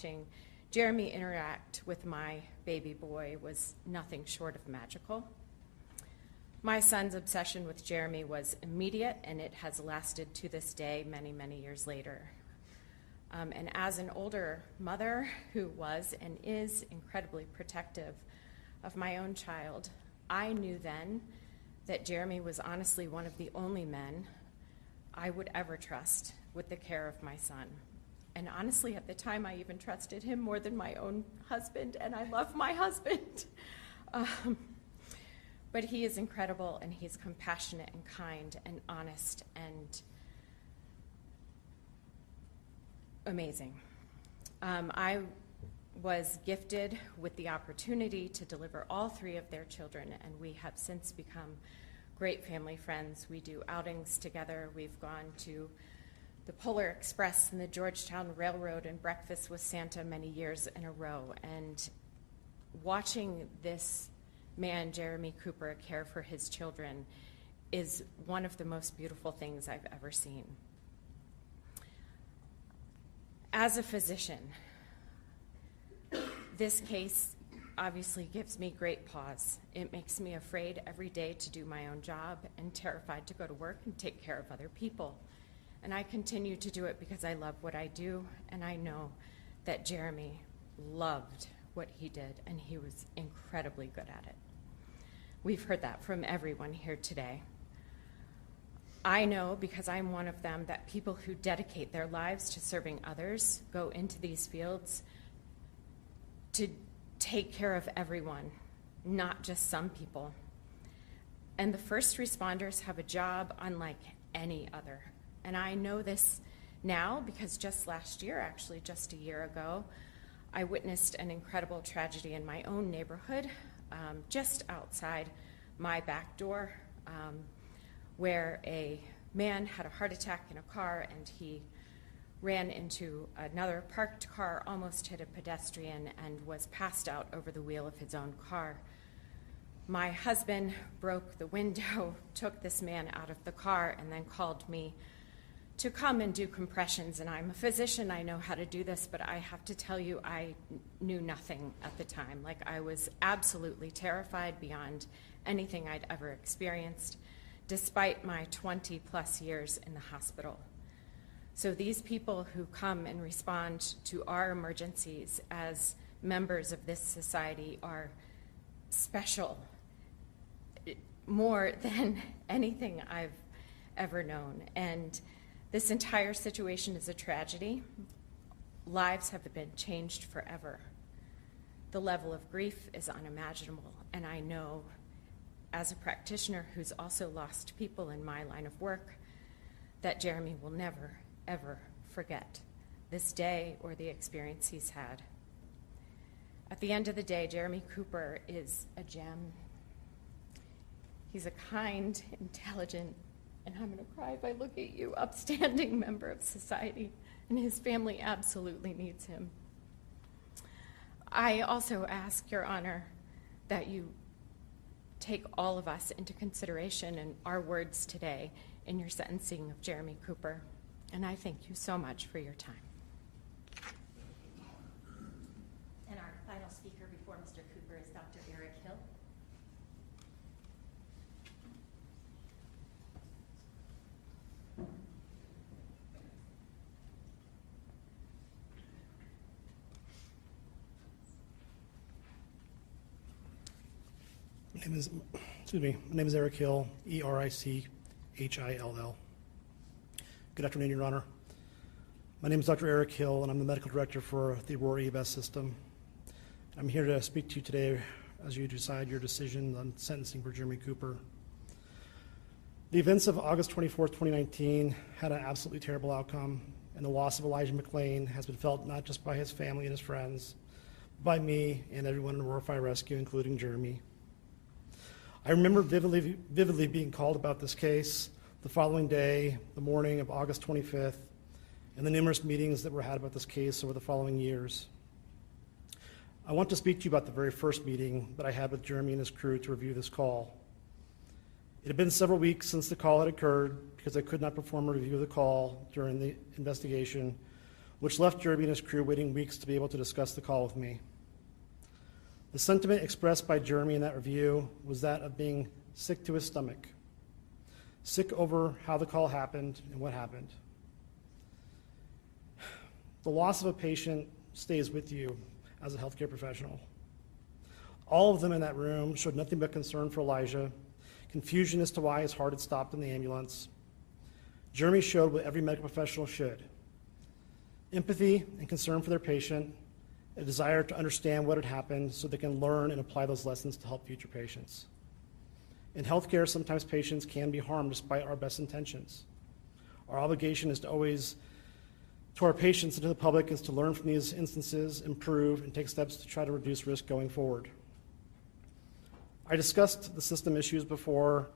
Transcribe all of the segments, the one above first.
watching Jeremy interact with my baby boy was nothing short of magical. My son's obsession with Jeremy was immediate, and it has lasted to this day, many, many years later. And as an older mother who was and is incredibly protective of my own child, I knew then that Jeremy was honestly one of the only men I would ever trust with the care of my son. And honestly, at the time, I even trusted him more than my own husband, and I love my husband. But he is incredible, and he's compassionate and kind and honest and amazing. I was gifted with the opportunity to deliver all three of their children, and we have since become great family friends. We do outings together. We've gone to the Polar Express and the Georgetown Railroad and breakfast with Santa many years in a row. And watching this man, Jeremy Cooper, care for his children is one of the most beautiful things I've ever seen. As a physician, this case obviously gives me great pause. It makes me afraid every day to do my own job and terrified to go to work and take care of other people. And I continue to do it because I love what I do, and I know that Jeremy loved what he did, and he was incredibly good at it. We've heard that from everyone here today. I know, because I'm one of them, that people who dedicate their lives to serving others go into these fields to take care of everyone, not just some people. And the first responders have a job unlike any other. And I know this now because just last year, actually just a year ago, I witnessed an incredible tragedy in my own neighborhood, just outside my back door, where a man had a heart attack in a car, and he ran into another parked car, almost hit a pedestrian, and was passed out over the wheel of his own car. My husband broke the window, took this man out of the car, and then called me to come and do compressions. And I'm a physician, I know how to do this, but I have to tell you, I knew nothing at the time. Like, I was absolutely terrified beyond anything I'd ever experienced, despite my 20 plus years in the hospital. So these people who come and respond to our emergencies as members of this society are special, more than anything I've ever known. And this entire situation is a tragedy. Lives have been changed forever. The level of grief is unimaginable, and I know, as a practitioner who's also lost people in my line of work, that Jeremy will never, ever forget this day or the experience he's had. At the end of the day, Jeremy Cooper is a gem. He's a kind, intelligent, and I'm gonna cry if I look at you, upstanding member of society, and his family absolutely needs him. I also ask, Your Honor, that you take all of us into consideration in our words today in your sentencing of Jeremy Cooper, and I thank you so much for your time. And our final speaker before Mr. Cooper is Dr. Eric Hill. My name is Eric Hill, E-R-I-C-H-I-L-L. Good afternoon, Your Honor. My name is Dr. Eric Hill, and I'm the medical director for the Aurora EVS system. I'm here to speak to you today as you decide your decision on sentencing for Jeremy Cooper. The events of August 24th, 2019 had an absolutely terrible outcome, and the loss of Elijah McClain has been felt not just by his family and his friends, but by me and everyone in Aurora Fire Rescue, including Jeremy. I remember vividly being called about this case the following day, the morning of August 25th, and the numerous meetings that were had about this case over the following years. I want to speak to you about the very first meeting that I had with Jeremy and his crew to review this call. It had been several weeks since the call had occurred because I could not perform a review of the call during the investigation which left Jeremy and his crew waiting weeks to be able to discuss the call with me. The sentiment expressed by Jeremy in that review was that of being sick to his stomach, sick over how the call happened and what happened. The loss of a patient stays with you as a healthcare professional. All of them in that room showed nothing but concern for Elijah, confusion as to why his heart had stopped in the ambulance. Jeremy showed what every medical professional should: empathy and concern for their patient, a desire to understand what had happened so they can learn and apply those lessons to help future patients. In healthcare, sometimes patients can be harmed despite our best intentions. Our obligation is to our patients and to the public is to learn from these instances, improve, and take steps to try to reduce risk going forward. I discussed the system issues before,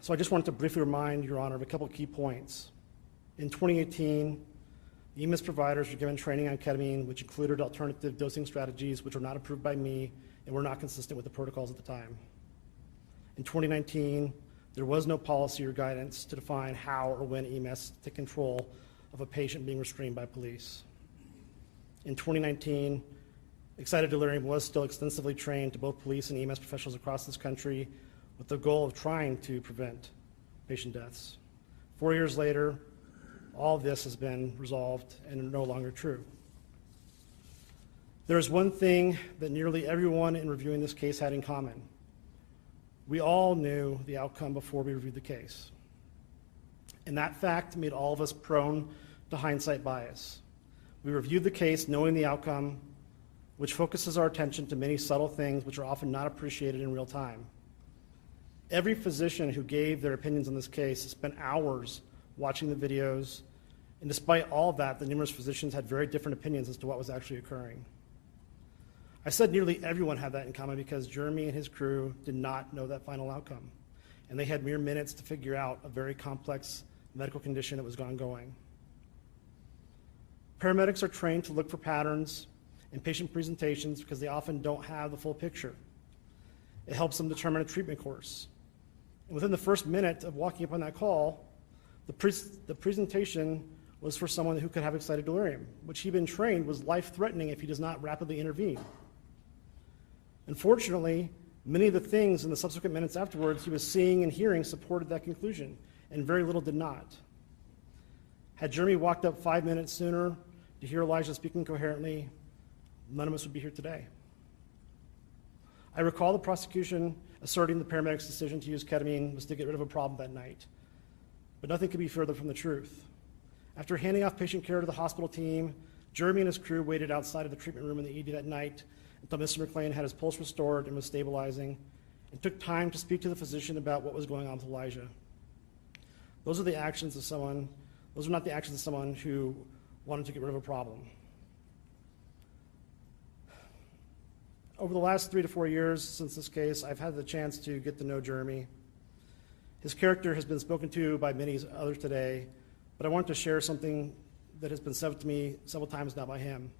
so I just wanted to briefly remind Your Honor of a couple of key points. In 2018, the EMS providers were given training on ketamine, which included alternative dosing strategies which were not approved by me and were not consistent with the protocols at the time. In 2019, there was no policy or guidance to define how or when EMS took control of a patient being restrained by police. In 2019, Excited Delirium was still extensively trained to both police and EMS professionals across this country with the goal of trying to prevent patient deaths. 4 years later, all of this has been resolved and no longer true. There is one thing that nearly everyone in reviewing this case had in common. We all knew the outcome before we reviewed the case. And that fact made all of us prone to hindsight bias. We reviewed the case knowing the outcome, which focuses our attention to many subtle things which are often not appreciated in real time. Every physician who gave their opinions on this case spent hours watching the videos, and despite all of that, the numerous physicians had very different opinions as to what was actually occurring. I said nearly everyone had that in common because Jeremy and his crew did not know that final outcome, and they had mere minutes to figure out a very complex medical condition that was ongoing. Paramedics are trained to look for patterns in patient presentations because they often don't have the full picture. It helps them determine a treatment course. And within the first minute of walking up on that call, the presentation was for someone who could have excited delirium, which he'd been trained was life-threatening if he does not rapidly intervene. Unfortunately, many of the things in the subsequent minutes afterwards he was seeing and hearing supported that conclusion, and very little did not. Had Jeremy walked up 5 minutes sooner to hear Elijah speaking coherently, none of us would be here today. I recall the prosecution asserting the paramedic's decision to use ketamine was to get rid of a problem that night, but nothing could be further from the truth. After handing off patient care to the hospital team, Jeremy and his crew waited outside of the treatment room in the ED that night until Mr. McClain had his pulse restored and was stabilizing, and took time to speak to the physician about what was going on with Elijah. Those are not the actions of someone who wanted to get rid of a problem. Over the last 3 to 4 years since this case, I've had the chance to get to know Jeremy. His character has been spoken to by many others today, but I want to share something that has been said to me several times now by him.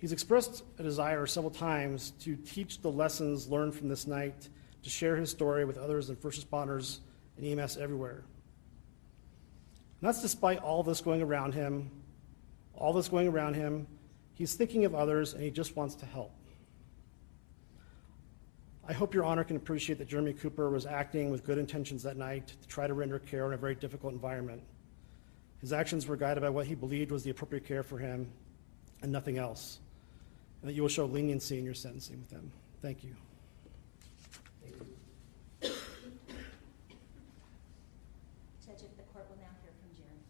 He's expressed a desire several times to teach the lessons learned from this night, to share his story with others and first responders and EMS everywhere. And that's despite all this going around him, he's thinking of others and he just wants to help. I hope Your Honor can appreciate that Jeremy Cooper was acting with good intentions that night to try to render care in a very difficult environment. His actions were guided by what he believed was the appropriate care for him and nothing else, and that you will show leniency in your sentencing with him. Thank you. Judge, if the court will now hear from Jeremy.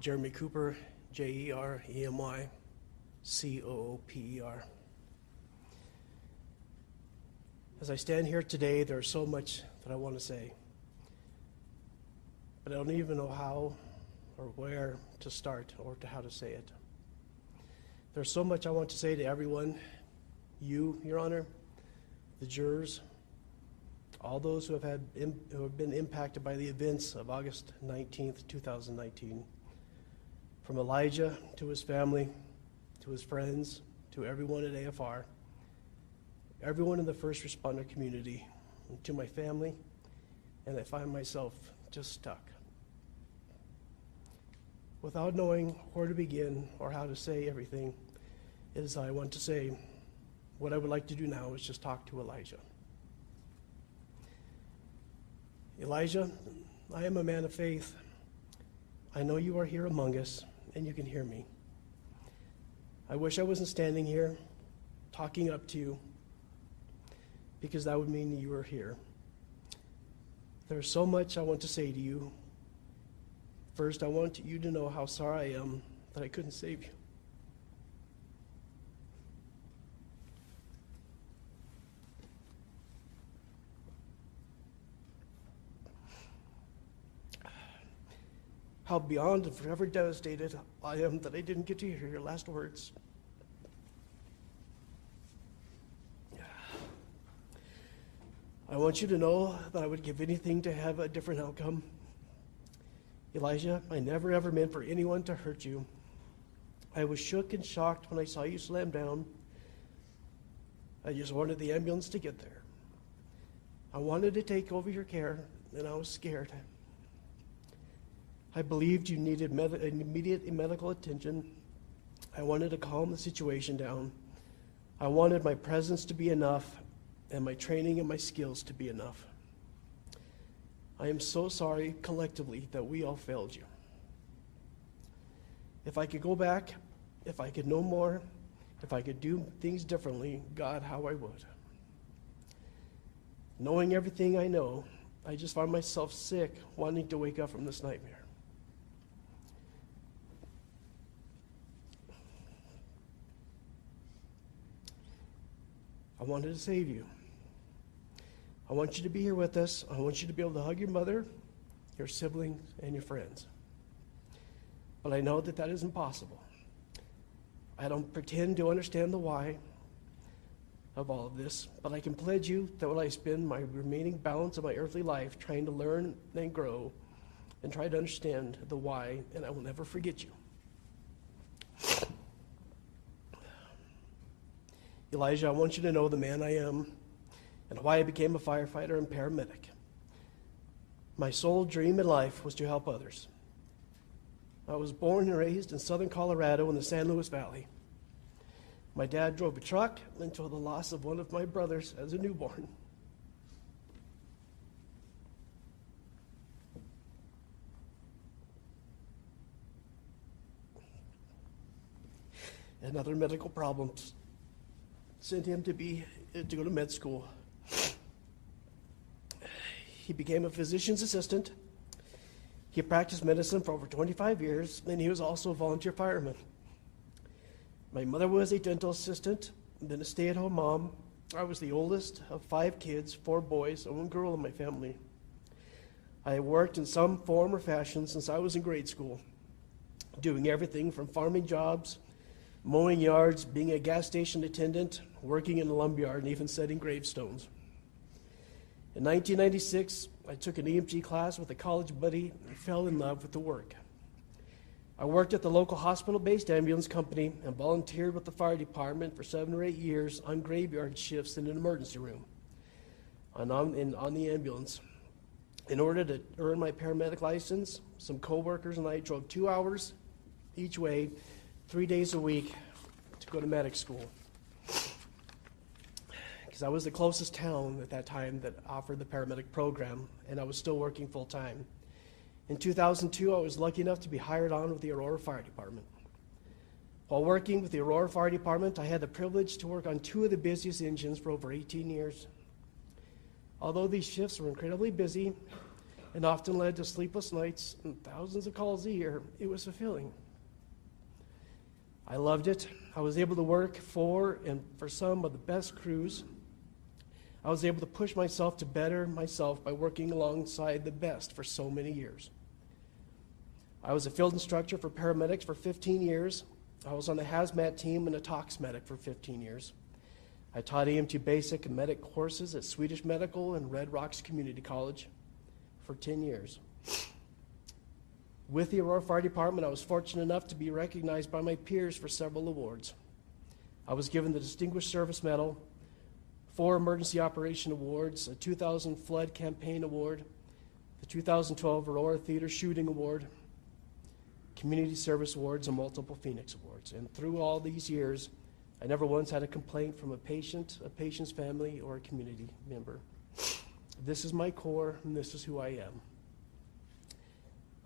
Jeremy Cooper, Jeremy Cooper. As I stand here today, there's so much that I want to say, but I don't even know how or where to start or to how to say it. There's so much I want to say to everyone, you, Your Honor, the jurors, all those who have been impacted by the events of August 19th, 2019. From Elijah to his family, to his friends, to everyone at AFR, everyone in the first responder community, and to my family, and I find myself just stuck. Without knowing where to begin or how to say everything, it is I want to say, what I would like to do now is just talk to Elijah. Elijah, I am a man of faith. I know you are here among us, and you can hear me. I wish I wasn't standing here talking up to you, because that would mean you were here. There's so much I want to say to you. First, I want you to know how sorry I am that I couldn't save you. How beyond and forever devastated I am that I didn't get to hear your last words. I want you to know that I would give anything to have a different outcome. Elijah, I never ever meant for anyone to hurt you. I was shook and shocked when I saw you slam down. I just wanted the ambulance to get there. I wanted to take over your care, and I was scared. I believed you needed immediate medical attention. I wanted to calm the situation down. I wanted my presence to be enough, and my training and my skills to be enough. I am so sorry collectively that we all failed you. If I could go back, if I could know more, if I could do things differently, God, how I would. Knowing everything I know, I just find myself sick, wanting to wake up from this nightmare. I wanted to save you. I want you to be here with us. I want you to be able to hug your mother, your siblings, and your friends. But I know that that isn't possible. I don't pretend to understand the why of all of this, but I can pledge you that when I spend my remaining balance of my earthly life trying to learn and grow and try to understand the why, and I will never forget you. Elijah, I want you to know the man I am and why I became a firefighter and paramedic. My sole dream in life was to help others. I was born and raised in southern Colorado in the San Luis Valley. My dad drove a truck until the loss of one of my brothers as a newborn. And other medical problems sent him to go to med school. He became a physician's assistant. He practiced medicine for over 25 years, and he was also a volunteer fireman. My mother was a dental assistant, and then a stay-at-home mom. I was the oldest of 5 kids, 4 boys, and 1 girl in my family. I have worked in some form or fashion since I was in grade school, doing everything from farming jobs, mowing yards, being a gas station attendant, working in a lumberyard, and even setting gravestones. In 1996, I took an EMT class with a college buddy and fell in love with the work. I worked at the local hospital-based ambulance company and volunteered with the fire department for 7 or 8 years on graveyard shifts in an emergency room on the ambulance. In order to earn my paramedic license, some coworkers and I drove 2 hours each way, 3 days a week to go to medic school. Because I was the closest town at that time that offered the paramedic program, and I was still working full-time. In 2002, I was lucky enough to be hired on with the Aurora Fire Department. While working with the Aurora Fire Department, I had the privilege to work on 2 of the busiest engines for over 18 years. Although these shifts were incredibly busy and often led to sleepless nights and thousands of calls a year, it was fulfilling. I loved it. I was able to work for and for some of the best crews. I was able to push myself to better myself by working alongside the best for so many years. I was a field instructor for paramedics for 15 years. I was on the hazmat team and a tox medic for 15 years. I taught EMT basic and medic courses at Swedish Medical and Red Rocks Community College for 10 years. With the Aurora Fire Department, I was fortunate enough to be recognized by my peers for several awards. I was given the Distinguished Service Medal, 4 Emergency Operation Awards, a 2000 Flood Campaign Award, the 2012 Aurora Theater Shooting Award, Community Service Awards, and multiple Phoenix Awards. And through all these years, I never once had a complaint from a patient, a patient's family, or a community member. This is my core, and this is who I am.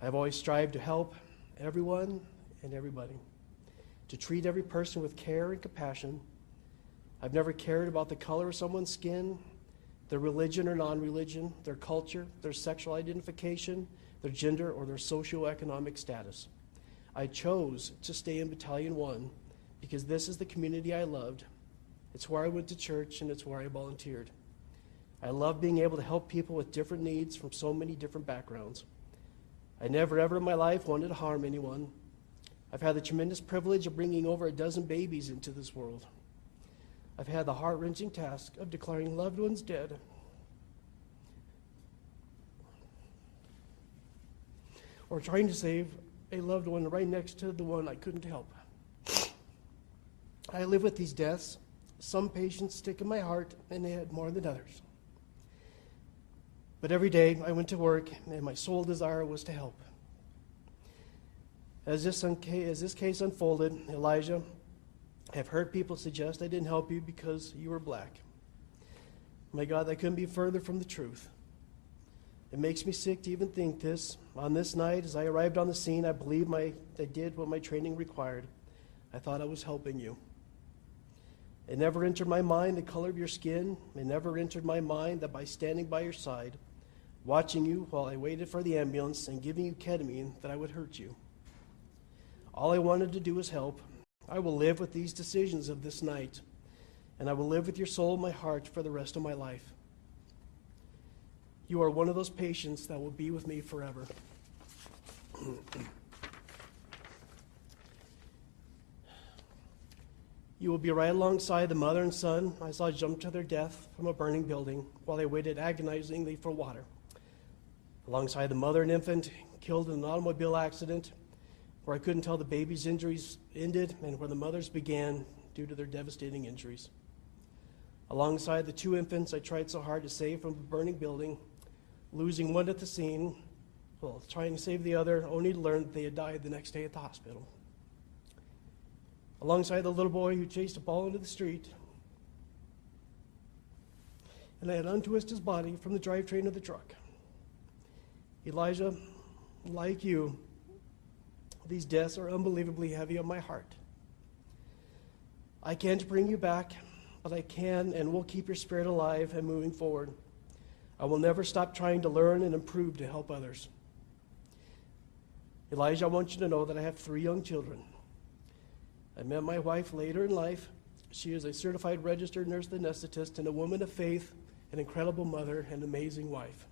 I've always strived to help everyone and everybody, to treat every person with care and compassion. I've never cared about the color of someone's skin, their religion or non-religion, their culture, their sexual identification, their gender, or their socioeconomic status. I chose to stay in Battalion 1 because this is the community I loved. It's where I went to church, and it's where I volunteered. I love being able to help people with different needs from so many different backgrounds. I never ever in my life wanted to harm anyone. I've had the tremendous privilege of bringing over a dozen babies into this world. I've had the heart-wrenching task of declaring loved ones dead. Or trying to save a loved one right next to the one I couldn't help. I live with these deaths. Some patients stick in my heart, and they had more than others. But every day I went to work, and my sole desire was to help. As this case unfolded, Elijah, I've heard people suggest I didn't help you because you were black. My God, that couldn't be further from the truth. It makes me sick to even think this. On this night, as I arrived on the scene, I believe I did what my training required. I thought I was helping you. It never entered my mind the color of your skin. It never entered my mind that by standing by your side, watching you while I waited for the ambulance and giving you ketamine, that I would hurt you. All I wanted to do was help. I will live with these decisions of this night, and I will live with your soul in my heart for the rest of my life. You are one of those patients that will be with me forever. You will be right alongside the mother and son I saw jump to their death from a burning building while they waited agonizingly for water. Alongside the mother and infant killed in an automobile accident where I couldn't tell the baby's injuries ended and where the mother's began due to their devastating injuries. Alongside the 2 infants I tried so hard to save from a burning building, losing one at the scene, trying to save the other, only to learn that they had died the next day at the hospital. Alongside the little boy who chased a ball into the street, and I had untwisted his body from the drivetrain of the truck. Elijah, like you, these deaths are unbelievably heavy on my heart. I can't bring you back, but I can and will keep your spirit alive and moving forward. I will never stop trying to learn and improve to help others. Elijah, I want you to know that I have 3 young children. I met my wife later in life. She is a certified registered nurse anesthetist and a woman of faith, an incredible mother, and amazing wife.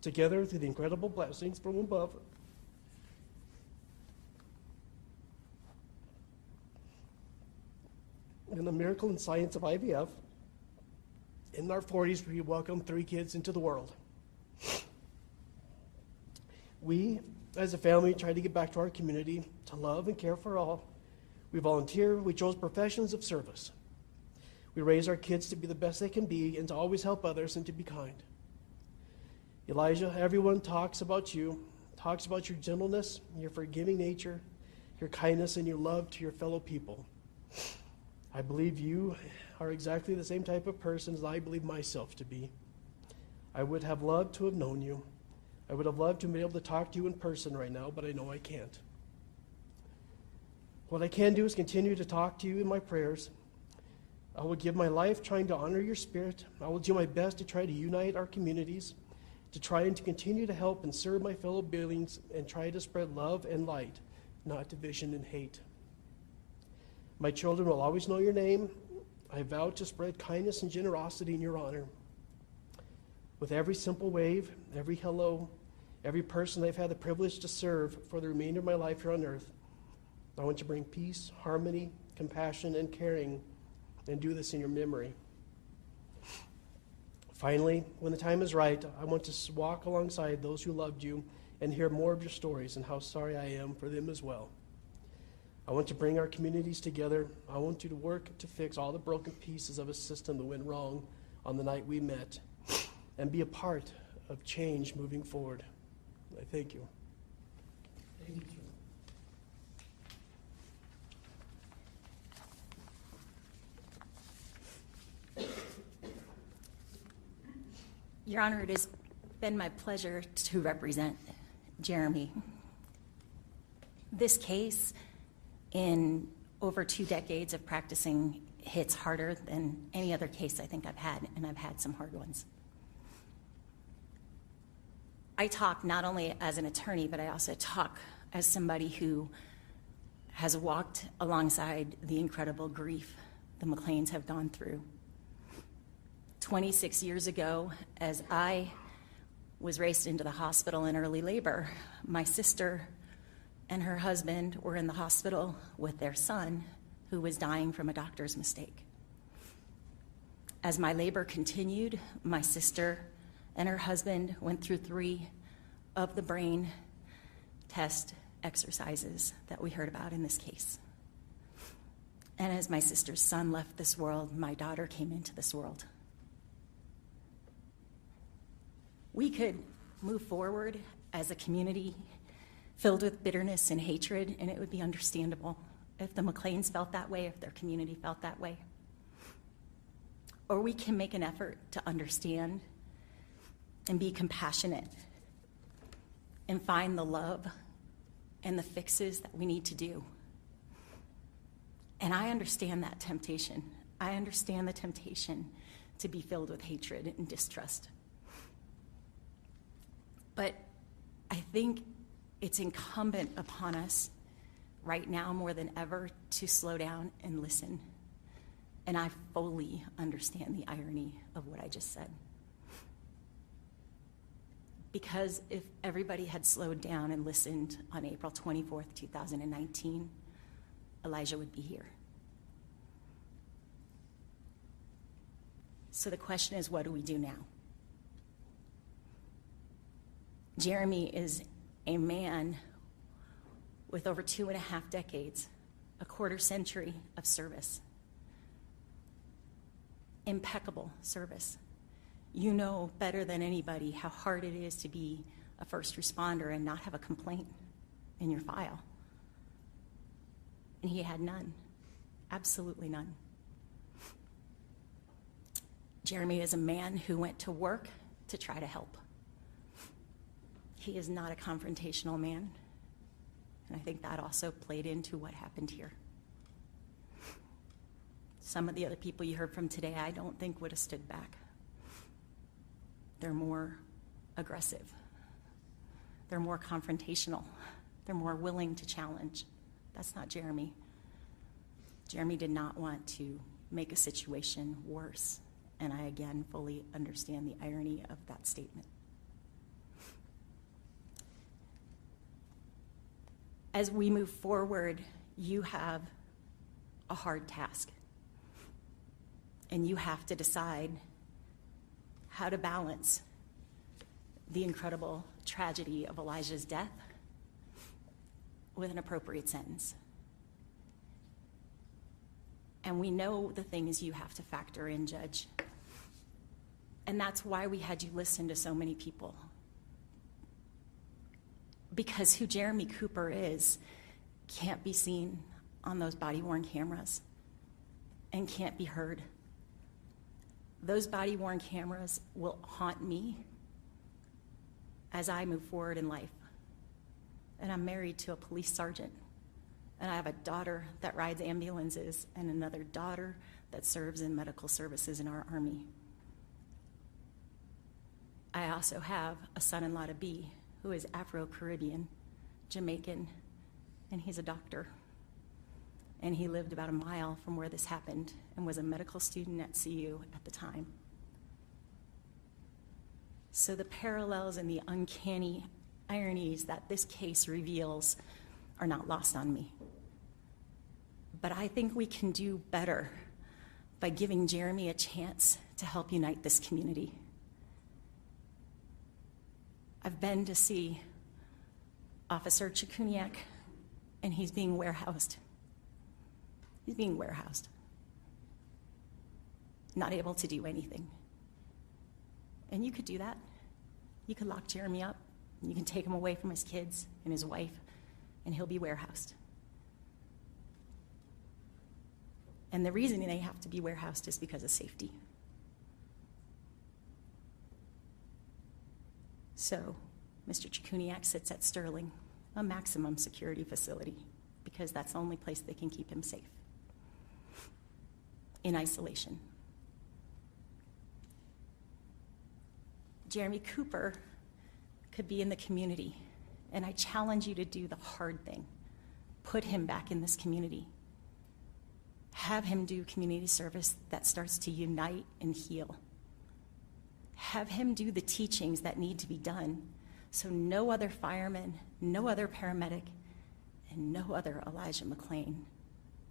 Together, through the incredible blessings from above, and the miracle and science of IVF, in our 40s, we welcomed 3 kids into the world. We, as a family, tried to get back to our community, to love and care for all. We volunteered, we chose professions of service. We raised our kids to be the best they can be and to always help others and to be kind. Elijah, everyone talks about you, talks about your gentleness, your forgiving nature, your kindness, and your love to your fellow people. I believe you are exactly the same type of person as I believe myself to be. I would have loved to have known you. I would have loved to be able to talk to you in person right now, but I know I can't. What I can do is continue to talk to you in my prayers. I will give my life trying to honor your spirit. I will do my best to try to unite our communities, to try and to continue to help and serve my fellow beings and try to spread love and light, not division and hate. My children will always know your name. I vow to spread kindness and generosity in your honor. With every simple wave, every hello, every person I've had the privilege to serve for the remainder of my life here on earth, I want to bring peace, harmony, compassion, and caring, and do this in your memory. Finally, when the time is right, I want to walk alongside those who loved you and hear more of your stories and how sorry I am for them as well. I want to bring our communities together. I want you to work to fix all the broken pieces of a system that went wrong on the night we met and be a part of change moving forward. I thank you. Thank you, sir. Your Honor, it has been my pleasure to represent Jeremy. This case, in over 2 decades of practicing, hits harder than any other case I think I've had, and I've had some hard ones. I talk not only as an attorney, but I also talk as somebody who has walked alongside the incredible grief the McClain's have gone through. 26 years ago, as I was raced into the hospital in early labor, my sister and her husband were in the hospital with their son, who was dying from a doctor's mistake. As my labor continued, my sister and her husband went through 3 of the brain test exercises that we heard about in this case. And as my sister's son left this world, my daughter came into this world. We could move forward as a community filled with bitterness and hatred, and it would be understandable if the McClain's felt that way, if their community felt that way. Or we can make an effort to understand and be compassionate and find the love and the fixes that we need to do. And I understand that temptation. I understand the temptation to be filled with hatred and distrust. But I think it's incumbent upon us right now more than ever to slow down and listen. And I fully understand the irony of what I just said. Because if everybody had slowed down and listened on April 24th, 2019, Elijah would be here. So the question is, what do we do now? Jeremy is a man with over 2.5 decades, a quarter century of service. Impeccable service. You know better than anybody how hard it is to be a first responder and not have a complaint in your file. And he had none, absolutely none. Jeremy is a man who went to work to try to help. He is not a confrontational man, and I think that also played into what happened here. Some of the other people you heard from today, I don't think would have stood back. They're more aggressive. They're more confrontational. They're more willing to challenge. That's not Jeremy. Jeremy did not want to make a situation worse, and I again fully understand the irony of that statement. As we move forward, you have a hard task. And you have to decide how to balance the incredible tragedy of Elijah's death with an appropriate sentence. And we know the things you have to factor in, Judge. And that's why we had you listen to so many people. Because who Jeremy Cooper is can't be seen on those body-worn cameras and can't be heard. Those body-worn cameras will haunt me as I move forward in life. And I'm married to a police sergeant, and I have a daughter that rides ambulances and another daughter that serves in medical services in our Army. I also have a son-in-law to be who is Afro-Caribbean, Jamaican, and he's a doctor. And he lived about a mile from where this happened and was a medical student at CU at the time. So the parallels and the uncanny ironies that this case reveals are not lost on me. But I think we can do better by giving Jeremy a chance to help unite this community. I've been to see Officer Chikuniak, and he's being warehoused He's being warehoused, not able to do anything. And you could do that. You could lock Jeremy up, and you can take him away from his kids and his wife, and he'll be warehoused. And the reason they have to be warehoused is because of safety. So, Mr. Chikuniak sits at Sterling, a maximum security facility, because that's the only place they can keep him safe, in isolation. Jeremy Cooper could be in the community, and I challenge you to do the hard thing. Put him back in this community. Have him do community service that starts to unite and heal. Have him do the teachings that need to be done so no other fireman, no other paramedic, and no other Elijah McClain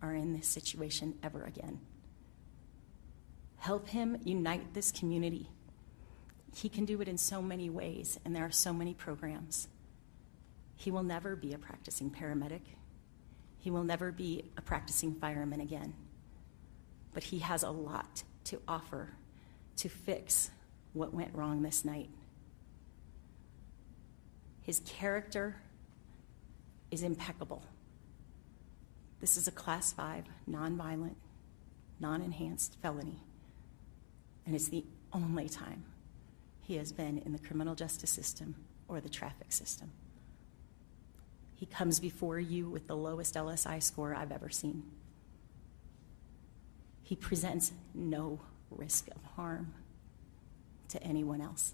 are in this situation ever again. Help him unite this community. He can do it in so many ways, and there are so many programs. He will never be a practicing paramedic. He will never be a practicing fireman again. But he has a lot to offer to fix what went wrong this night. His character is impeccable. This is a Class 5, non-violent, non-enhanced felony, and it's the only time he has been in the criminal justice system or the traffic system. He comes before you with the lowest LSI score I've ever seen. He presents no risk of harm to anyone else.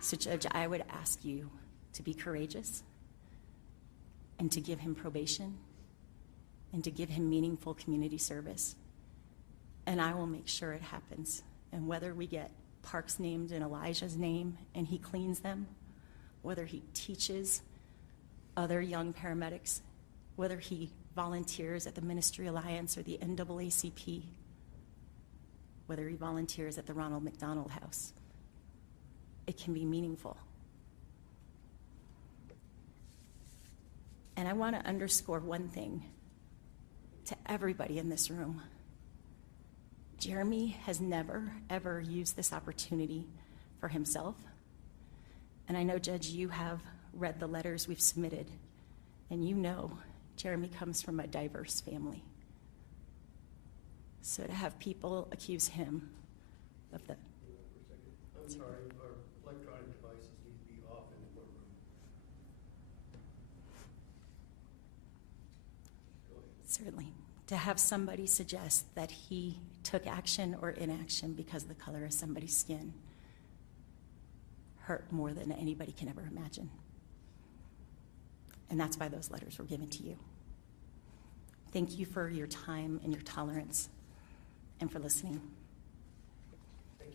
So, Judge, I would ask you to be courageous and to give him probation and to give him meaningful community service. And I will make sure it happens. And whether we get parks named in Elijah's name and he cleans them, whether he teaches other young paramedics, whether he volunteers at the Ministry Alliance or the NAACP, whether he volunteers at the Ronald McDonald House, it can be meaningful. And I want to underscore one thing to everybody in this room. Jeremy has never, ever used this opportunity for himself. And I know, Judge, you have read the letters we've submitted, and you know Jeremy comes from a diverse family. So to have people accuse him of the... I'm sorry, our electronic devices need to be off in the courtroom. Certainly. To have somebody suggest that he took action or inaction because of the color of somebody's skin hurt more than anybody can ever imagine. And that's why those letters were given to you. Thank you for your time and your tolerance and for listening. Thank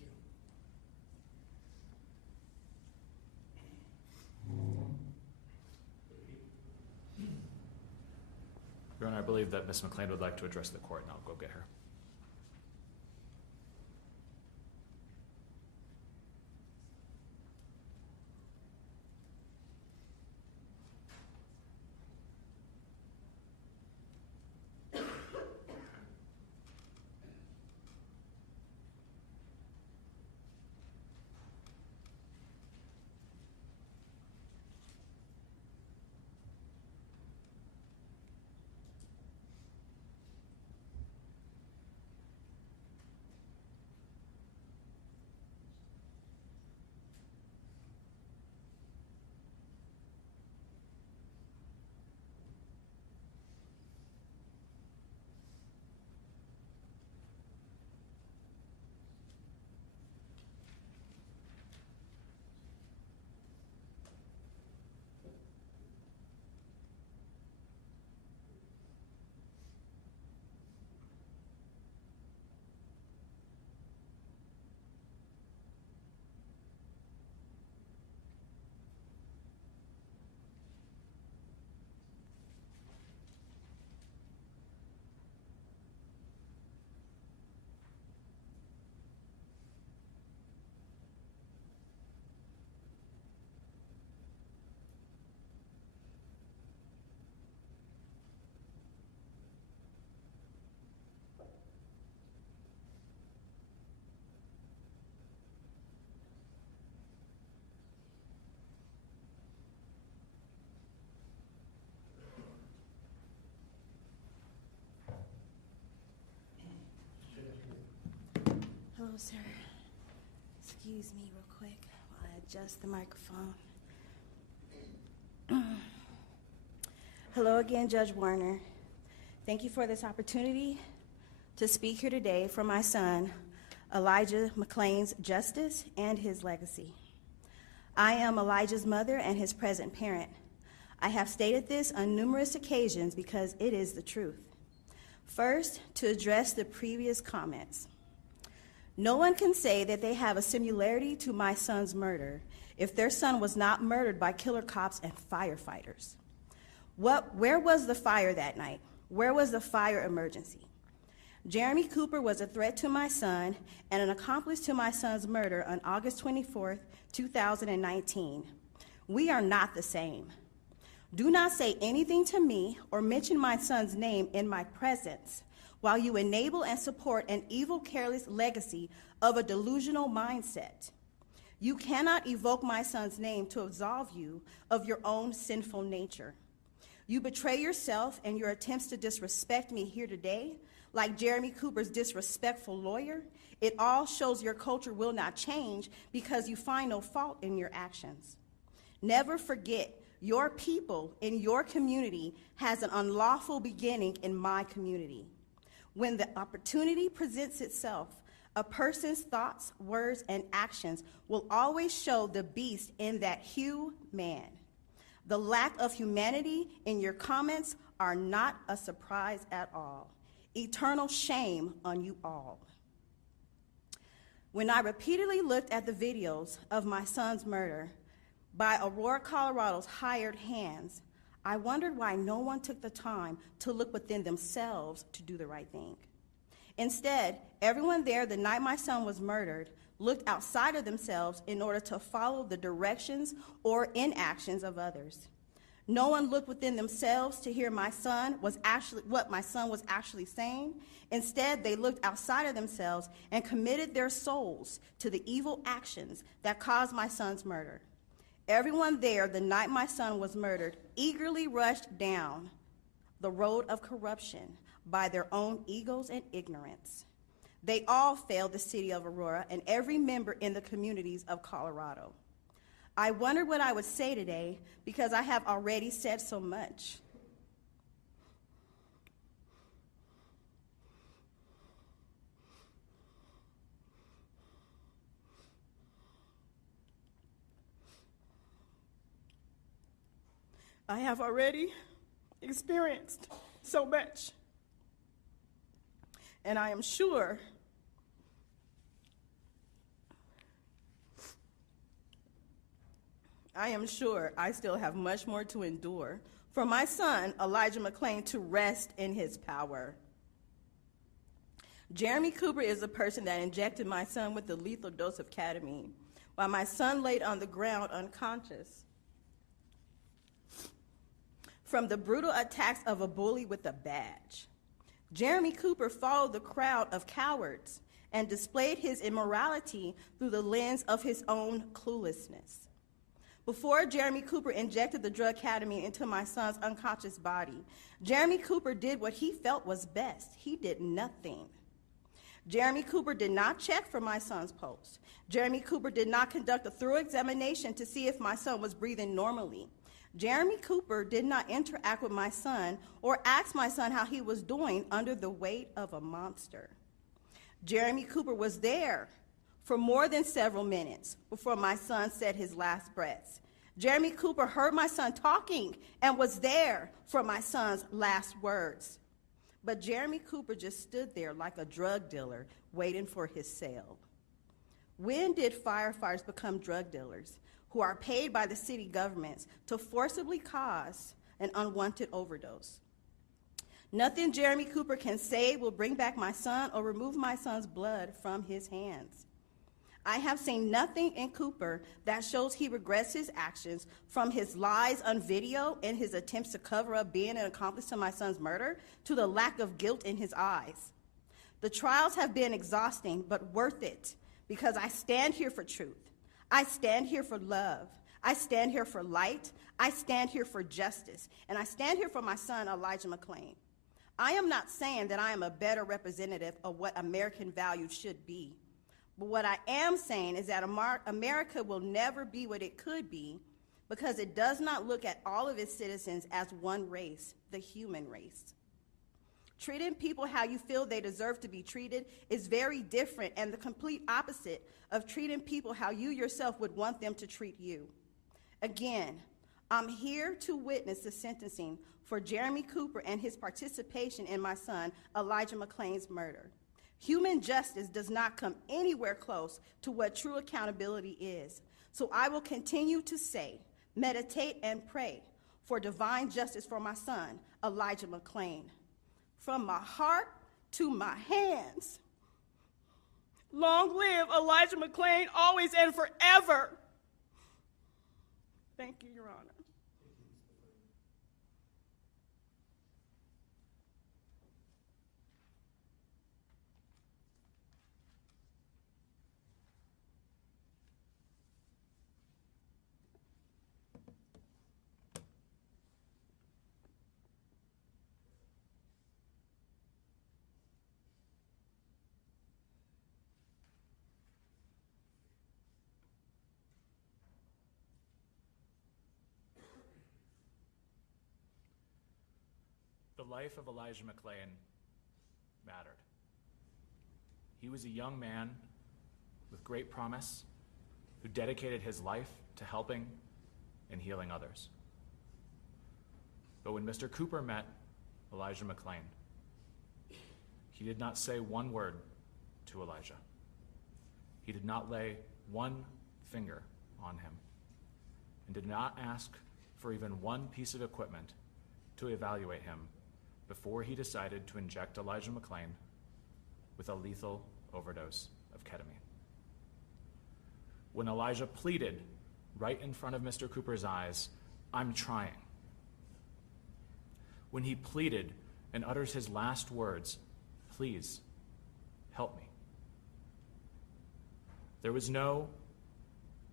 you. Your Honor, I believe that Ms. McClain would like to address the court, and I'll go get her. closer. Excuse me real quick while I adjust the microphone. Hello again, Judge Warner. Thank you for this opportunity to speak here today for my son, Elijah McClain's justice and his legacy. I am Elijah's mother and his present parent. I have stated this on numerous occasions because it is the truth. First, to address the previous comments. No one can say that they have a similarity to my son's murder if their son was not murdered by killer cops and firefighters. Where was the fire that night? Where was the fire emergency? Jeremy Cooper was a threat to my son and an accomplice to my son's murder on August 24th, 2019. We are not the same. Do not say anything to me or mention my son's name in my presence while you enable and support an evil, careless legacy of a delusional mindset. You cannot evoke my son's name to absolve you of your own sinful nature. You betray yourself and your attempts to disrespect me here today, like Jeremy Cooper's disrespectful lawyer. It all shows your culture will not change because you find no fault in your actions. Never forget, your people in your community has an unlawful beginning in my community. When the opportunity presents itself, a person's thoughts, words, and actions will always show the beast in that man. The lack of humanity in your comments are not a surprise at all. Eternal shame on you all. When I repeatedly looked at the videos of my son's murder by Aurora, Colorado's hired hands, I wondered why no one took the time to look within themselves to do the right thing. Instead, everyone there the night my son was murdered looked outside of themselves in order to follow the directions or inactions of others. No one looked within themselves to hear what my son was actually saying. Instead, they looked outside of themselves and committed their souls to the evil actions that caused my son's murder. Everyone there the night my son was murdered eagerly rushed down the road of corruption by their own egos and ignorance. They all failed the city of Aurora and every member in the communities of Colorado. I wondered what I would say today because I have already said so much. I have already experienced so much. And I am sure I still have much more to endure for my son, Elijah McClain, to rest in his power. Jeremy Cooper is the person that injected my son with the lethal dose of ketamine while my son laid on the ground unconscious from the brutal attacks of a bully with a badge. Jeremy Cooper followed the crowd of cowards and displayed his immorality through the lens of his own cluelessness. Before Jeremy Cooper injected the drug ketamine into my son's unconscious body, Jeremy Cooper did what he felt was best. He did nothing. Jeremy Cooper did not check for my son's pulse. Jeremy Cooper did not conduct a thorough examination to see if my son was breathing normally. Jeremy Cooper did not interact with my son or ask my son how he was doing under the weight of a monster. Jeremy Cooper was there for more than several minutes before my son said his last breaths. Jeremy Cooper heard my son talking and was there for my son's last words. But Jeremy Cooper just stood there like a drug dealer waiting for his sale. When did firefighters become drug dealers who are paid by the city governments to forcibly cause an unwanted overdose? Nothing Jeremy Cooper can say will bring back my son or remove my son's blood from his hands. I have seen nothing in Cooper that shows he regrets his actions, from his lies on video and his attempts to cover up being an accomplice to my son's murder to the lack of guilt in his eyes. The trials have been exhausting, but worth it, because I stand here for truth. I stand here for love. I stand here for light. I stand here for justice. And I stand here for my son, Elijah McClain. I am not saying that I am a better representative of what American values should be, But what I am saying is that America will never be what it could be because it does not look at all of its citizens as one race, the human race. Treating people how you feel they deserve to be treated is very different and the complete opposite of treating people how you yourself would want them to treat you. Again, I'm here to witness the sentencing for Jeremy Cooper and his participation in my son Elijah McClain's murder. Human justice does not come anywhere close to what true accountability is. So I will continue to say, meditate, and pray for divine justice for my son, Elijah McClain. From my heart to my hands. Long live Elijah McClain, always and forever. Thank you, Your Honor. The life of Elijah McClain mattered. He was a young man with great promise who dedicated his life to helping and healing others. But when Mr. Cooper met Elijah McClain, he did not say one word to Elijah. He did not lay one finger on him and did not ask for even one piece of equipment to evaluate him before he decided to inject Elijah McClain with a lethal overdose of ketamine. When Elijah pleaded right in front of Mr. Cooper's eyes, "I'm trying," when he pleaded and utters his last words, "Please, help me," there was no,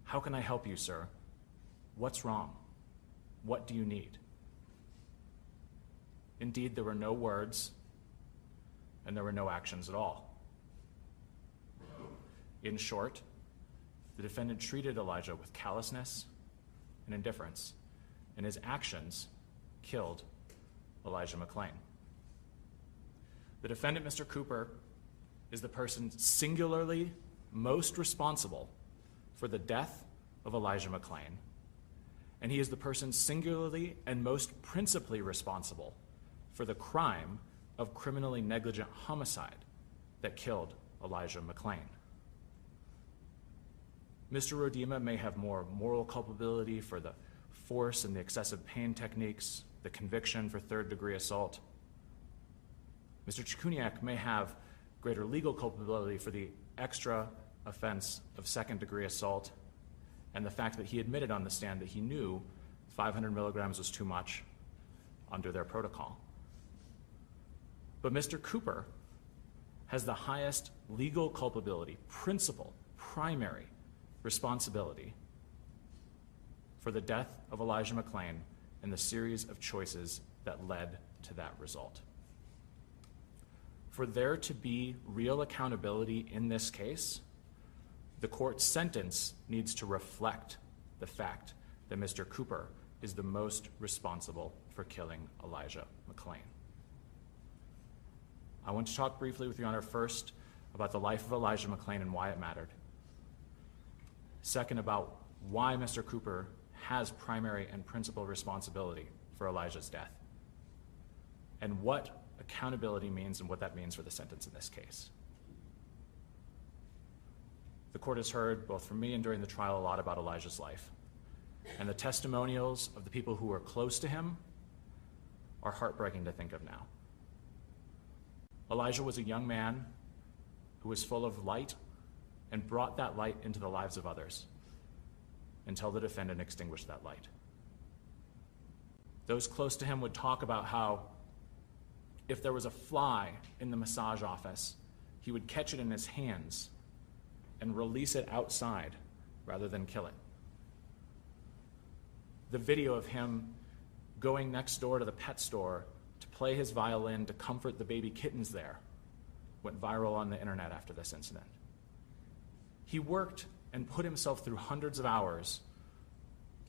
"How can I help you, sir? What's wrong? What do you need?" Indeed, there were no words, and there were no actions at all. In short, the defendant treated Elijah with callousness and indifference, and his actions killed Elijah McClain. The defendant, Mr. Cooper, is the person singularly most responsible for the death of Elijah McClain, and he is the person singularly and most principally responsible for the crime of criminally negligent homicide that killed Elijah McClain. Mr. Rodema may have more moral culpability for the force and the excessive pain techniques, the conviction for third-degree assault. Mr. Chikuniak may have greater legal culpability for the extra offense of second-degree assault and the fact that he admitted on the stand that he knew 500 milligrams was too much under their protocol. But Mr. Cooper has the highest legal culpability, principal, primary responsibility for the death of Elijah McClain and the series of choices that led to that result. For there to be real accountability in this case, the court's sentence needs to reflect the fact that Mr. Cooper is the most responsible for killing Elijah McClain. I want to talk briefly with Your Honor first about the life of Elijah McClain and why it mattered. Second, about why Mr. Cooper has primary and principal responsibility for Elijah's death, and what accountability means and what that means for the sentence in this case. The court has heard, both from me and during the trial, a lot about Elijah's life, and the testimonials of the people who were close to him are heartbreaking to think of now. Elijah was a young man who was full of light and brought that light into the lives of others until the defendant extinguished that light. Those close to him would talk about how if there was a fly in the massage office, he would catch it in his hands and release it outside rather than kill it. The video of him going next door to the pet store to play his violin to comfort the baby kittens there went viral on the internet after this incident. He worked and put himself through hundreds of hours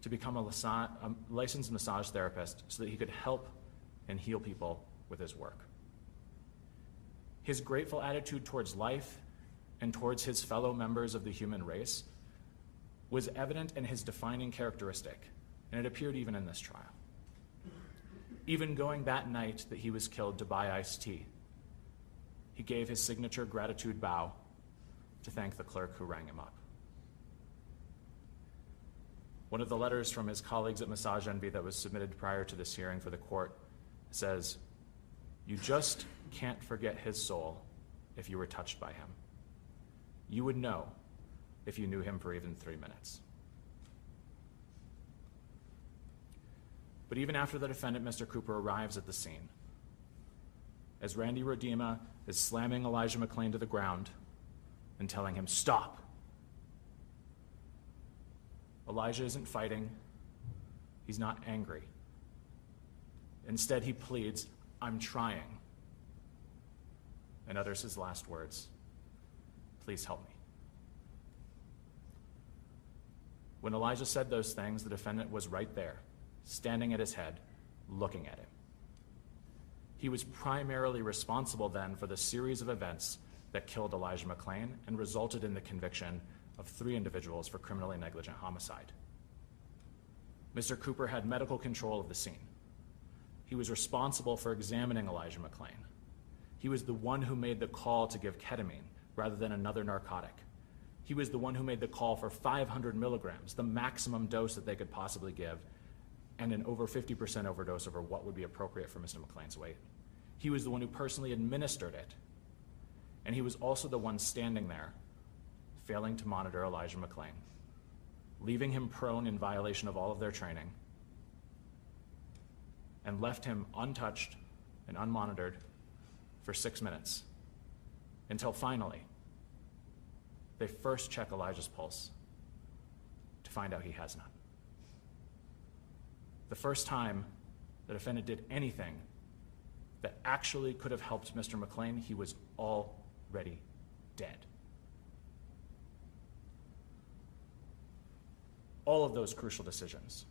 to become a licensed massage therapist so that he could help and heal people with his work. His grateful attitude towards life and towards his fellow members of the human race was evident in his defining characteristic, and it appeared even in this trial. Even going that night that he was killed to buy iced tea, he gave his signature gratitude bow to thank the clerk who rang him up. One of the letters from his colleagues at Massage Envy that was submitted prior to this hearing for the court says, "You just can't forget his soul if you were touched by him. You would know if you knew him for even 3 minutes." But even after the defendant, Mr. Cooper, arrives at the scene, as Randy Rodema is slamming Elijah McClain to the ground and telling him, "Stop," Elijah isn't fighting. He's not angry. Instead, he pleads, "I'm trying," and utters his last words, "Please help me." When Elijah said those things, the defendant was right there, standing at his head, looking at him. He was primarily responsible then for the series of events that killed Elijah McClain and resulted in the conviction of 3 individuals for criminally negligent homicide. Mr. Cooper had medical control of the scene. He was responsible for examining Elijah McClain. He was the one who made the call to give ketamine rather than another narcotic. He was the one who made the call for 500 milligrams, the maximum dose that they could possibly give, and an over 50% overdose over what would be appropriate for Mr. McClain's weight. He was the one who personally administered it. And he was also the one standing there, failing to monitor Elijah McClain, leaving him prone in violation of all of their training, and left him untouched and unmonitored for 6 minutes, until finally, they first check Elijah's pulse to find out he has none. The first time the defendant did anything that actually could have helped Mr. McClain, he was already dead. All of those crucial decisions,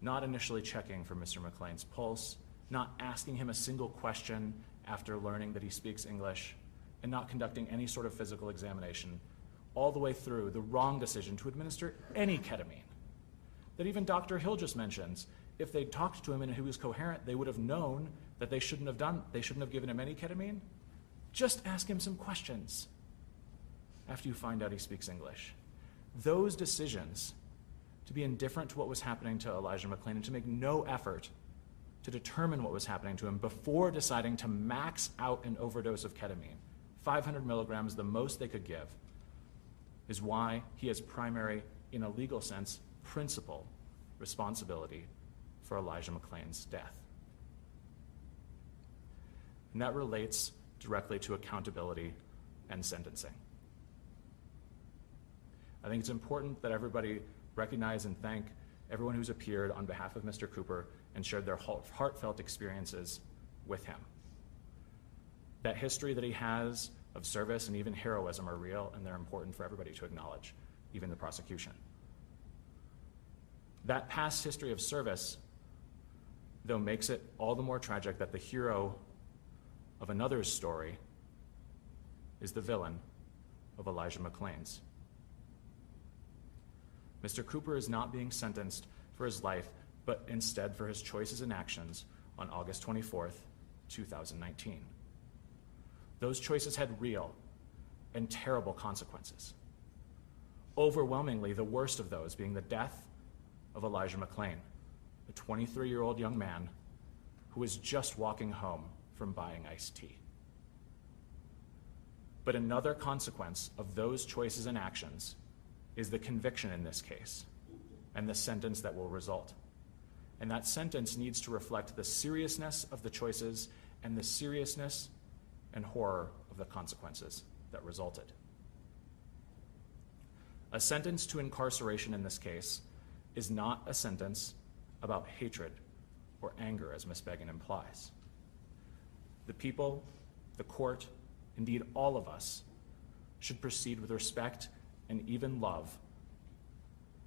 not initially checking for Mr. McClain's pulse, not asking him a single question after learning that he speaks English, and not conducting any sort of physical examination, all the way through the wrong decision to administer any ketamine. That even Dr. Hill just mentions, if they'd talked to him and he was coherent, they would have known that they shouldn't have given him any ketamine. Just ask him some questions after you find out he speaks English. Those decisions, to be indifferent to what was happening to Elijah McClain and to make no effort to determine what was happening to him before deciding to max out an overdose of ketamine, 500 milligrams, the most they could give, is why he has primary, in a legal sense, principal responsibility for Elijah McClain's death. And that relates directly to accountability and sentencing. I think it's important that everybody recognize and thank everyone who's appeared on behalf of Mr. Cooper and shared their heartfelt experiences with him. That history that he has of service and even heroism are real, and they're important for everybody to acknowledge, even the prosecution. That past history of service, though, makes it all the more tragic that the hero of another's story is the villain of Elijah McClain's. Mr. Cooper is not being sentenced for his life, but instead for his choices and actions on August 24th, 2019. Those choices had real and terrible consequences. Overwhelmingly, the worst of those being the death of Elijah McClain, a 23-year-old young man who was just walking home from buying iced tea. But another consequence of those choices and actions is the conviction in this case and the sentence that will result. And that sentence needs to reflect the seriousness of the choices and the seriousness and horror of the consequences that resulted. A sentence to incarceration in this case is not a sentence about hatred or anger, as Ms. Beggin implies. The people, the court, indeed all of us, should proceed with respect and even love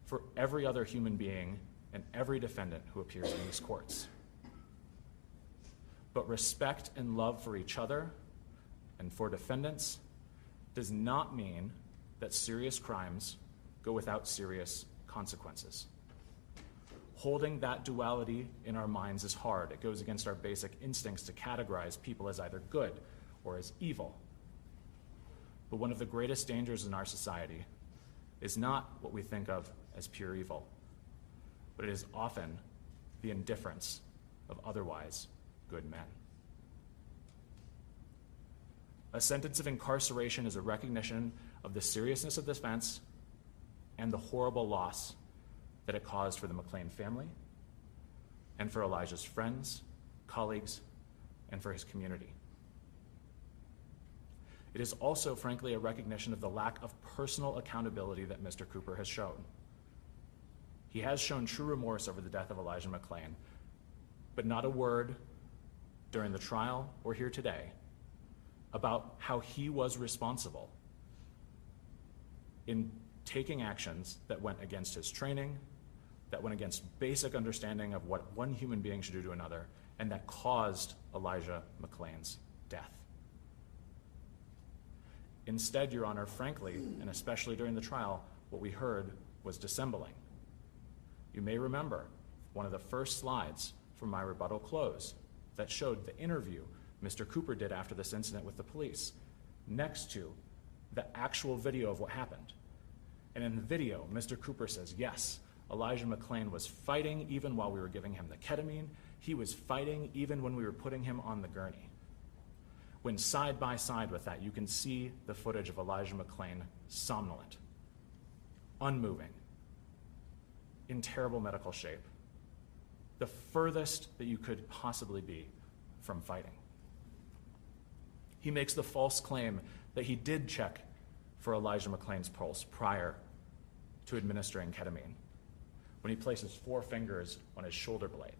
for every other human being and every defendant who appears in these courts. But respect and love for each other and for defendants does not mean that serious crimes go without serious consequences. Holding that duality in our minds is hard. It goes against our basic instincts to categorize people as either good or as evil. But one of the greatest dangers in our society is not what we think of as pure evil, but it is often the indifference of otherwise good men. A sentence of incarceration is a recognition of the seriousness of the offense and the horrible loss that it caused for the McClain family and for Elijah's friends, colleagues, and for his community. It is also, frankly, a recognition of the lack of personal accountability that Mr. Cooper has shown. He has shown true remorse over the death of Elijah McClain, but not a word during the trial or here today about how he was responsible in taking actions that went against his training, that went against basic understanding of what one human being should do to another, and that caused Elijah McClain's death. Instead, Your Honor, frankly, and especially during the trial, what we heard was dissembling. You may remember one of the first slides from my rebuttal close that showed the interview Mr. Cooper did after this incident with the police, next to the actual video of what happened. And in the video, Mr. Cooper says, yes, Elijah McClain was fighting even while we were giving him the ketamine. He was fighting even when we were putting him on the gurney. When side by side with that, you can see the footage of Elijah McClain somnolent, unmoving, in terrible medical shape, the furthest that you could possibly be from fighting. He makes the false claim that he did check for Elijah McClain's pulse prior to administering ketamine, when he places 4 fingers on his shoulder blade.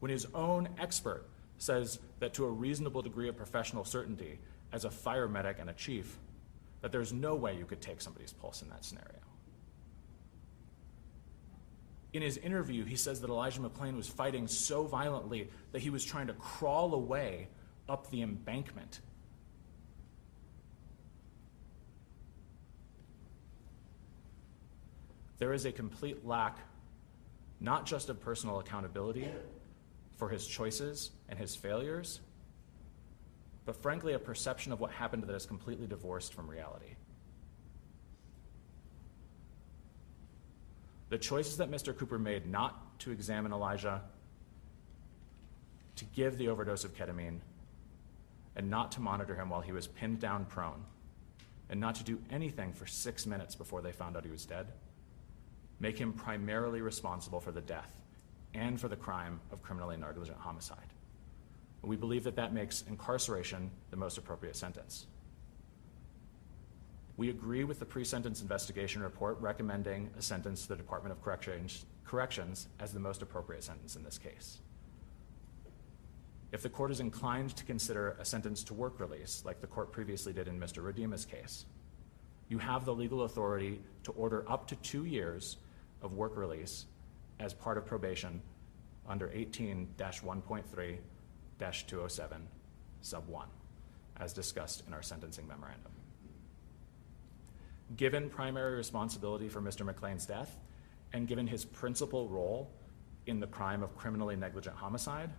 When his own expert says that to a reasonable degree of professional certainty, as a fire medic and a chief, that there's no way you could take somebody's pulse in that scenario. In his interview, he says that Elijah McClain was fighting so violently that he was trying to crawl away up the embankment. There is a complete lack, not just of personal accountability for his choices and his failures, but frankly, a perception of what happened that is completely divorced from reality. The choices that Mr. Cooper made not to examine Elijah, to give the overdose of ketamine, and not to monitor him while he was pinned down prone, and not to do anything for 6 minutes before they found out he was dead, make him primarily responsible for the death and for the crime of criminally negligent homicide. We believe that that makes incarceration the most appropriate sentence. We agree with the pre-sentence investigation report recommending a sentence to the Department of Corrections as the most appropriate sentence in this case. If the court is inclined to consider a sentence to work release, like the court previously did in Mr. Redeema's case, you have the legal authority to order up to 2 years of work release as part of probation under 18-1.3-207 sub 1, as discussed in our sentencing memorandum. Given primary responsibility for Mr. McClain's death, and given his principal role in the crime of criminally negligent homicide,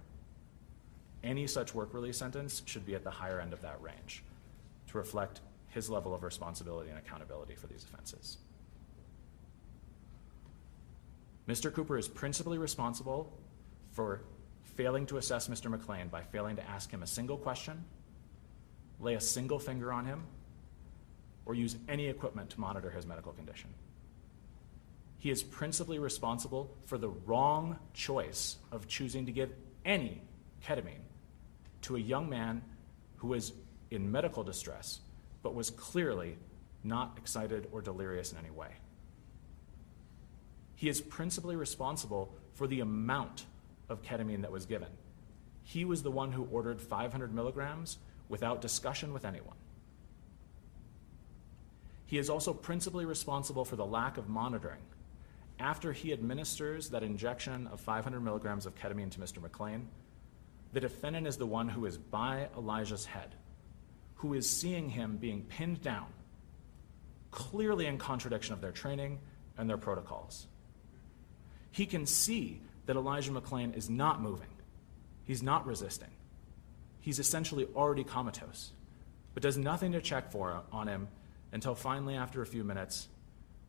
any such work release sentence should be at the higher end of that range to reflect his level of responsibility and accountability for these offenses. Mr. Cooper is principally responsible for failing to assess Mr. McClain by failing to ask him a single question, lay a single finger on him, or use any equipment to monitor his medical condition. He is principally responsible for the wrong choice of choosing to give any ketamine to a young man who was in medical distress, but was clearly not excited or delirious in any way. He is principally responsible for the amount of ketamine that was given. He was the one who ordered 500 milligrams without discussion with anyone. He is also principally responsible for the lack of monitoring. After he administers that injection of 500 milligrams of ketamine to Mr. McClain, the defendant is the one who is by Elijah's head, who is seeing him being pinned down, clearly in contradiction of their training and their protocols. He can see that Elijah McClain is not moving. He's not resisting. He's essentially already comatose, but does nothing to check on him until finally, after a few minutes,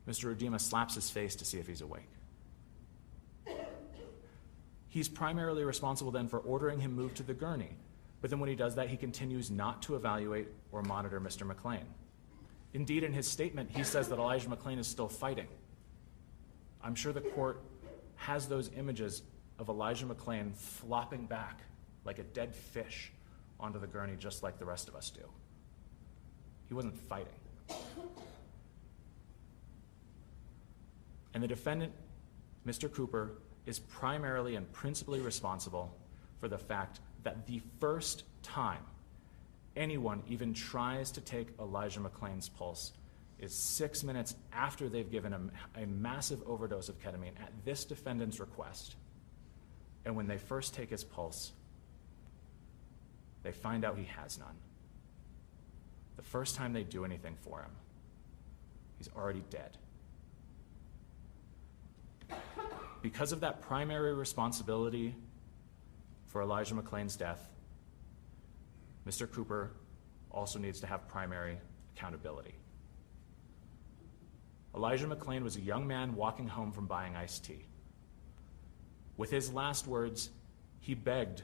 Mr. Udima slaps his face to see if he's awake. He's primarily responsible then for ordering him moved to the gurney, but then when he does that, he continues not to evaluate or monitor Mr. McClain. Indeed, in his statement, he says that Elijah McClain is still fighting. I'm sure the court has those images of Elijah McClain flopping back like a dead fish onto the gurney, just like the rest of us do. He wasn't fighting. And the defendant, Mr. Cooper, is primarily and principally responsible for the fact that the first time anyone even tries to take Elijah McClain's pulse is 6 minutes after they've given him a massive overdose of ketamine at this defendant's request. And when they first take his pulse, they find out he has none. The first time they do anything for him, he's already dead. Because of that primary responsibility for Elijah McClain's death, Mr. Cooper also needs to have primary accountability. Elijah McClain was a young man walking home from buying iced tea. With his last words, he begged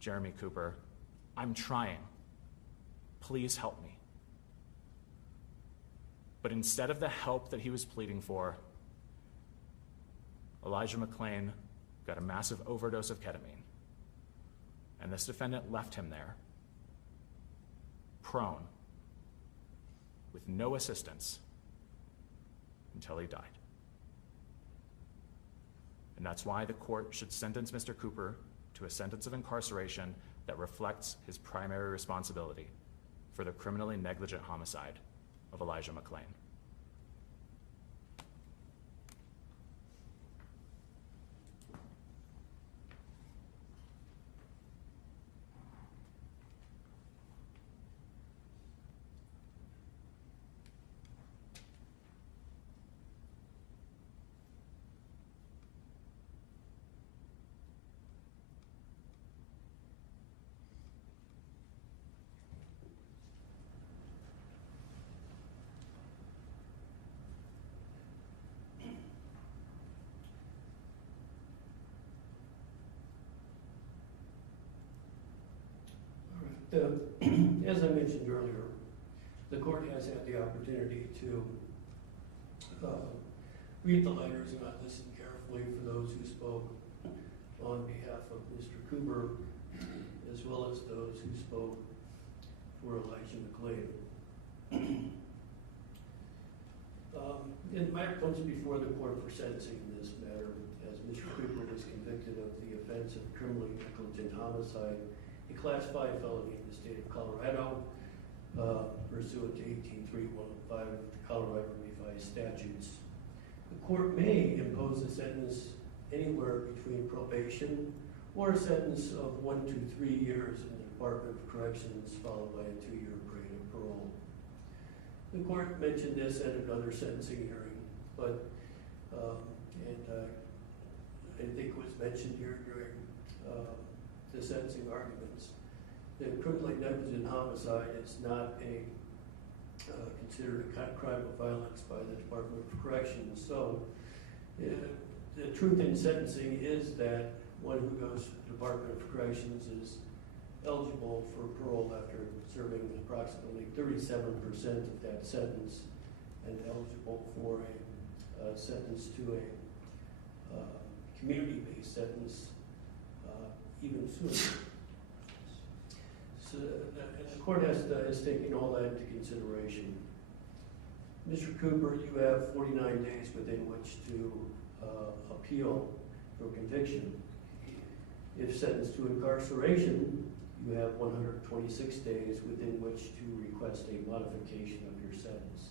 Jeremy Cooper, "I'm trying. Please help me." But instead of the help that he was pleading for, Elijah McClain got a massive overdose of ketamine, and this defendant left him there, prone, with no assistance, until he died. And that's why the court should sentence Mr. Cooper to a sentence of incarceration that reflects his primary responsibility for the criminally negligent homicide of Elijah McClain. As I mentioned earlier, the court has had the opportunity to read the letters, and I listened carefully for those who spoke on behalf of Mr. Cooper, as well as those who spoke for Elijah McClain. The matter comes before the court for sentencing in this matter, as Mr. Cooper was convicted of the offense of criminally negligent homicide, a Class 5 felony in the state of Colorado, pursuant to 18.3.105 of the Colorado Revised Statutes. The court may impose a sentence anywhere between probation or a sentence of 1 to 3 years in the Department of Corrections, followed by a 2-year grade of parole. The court mentioned this at another sentencing hearing, but I think it was mentioned here during the sentencing arguments that criminally negligent homicide is not considered a crime of violence by the Department of Corrections. So the truth in sentencing is that one who goes to the Department of Corrections is eligible for parole after serving approximately 37% of that sentence, and eligible for a sentence to a community-based sentence even sooner. So the court has taken all that into consideration. Mr. Cooper, you have 49 days within which to appeal for conviction. If sentenced to incarceration, you have 126 days within which to request a modification of your sentence.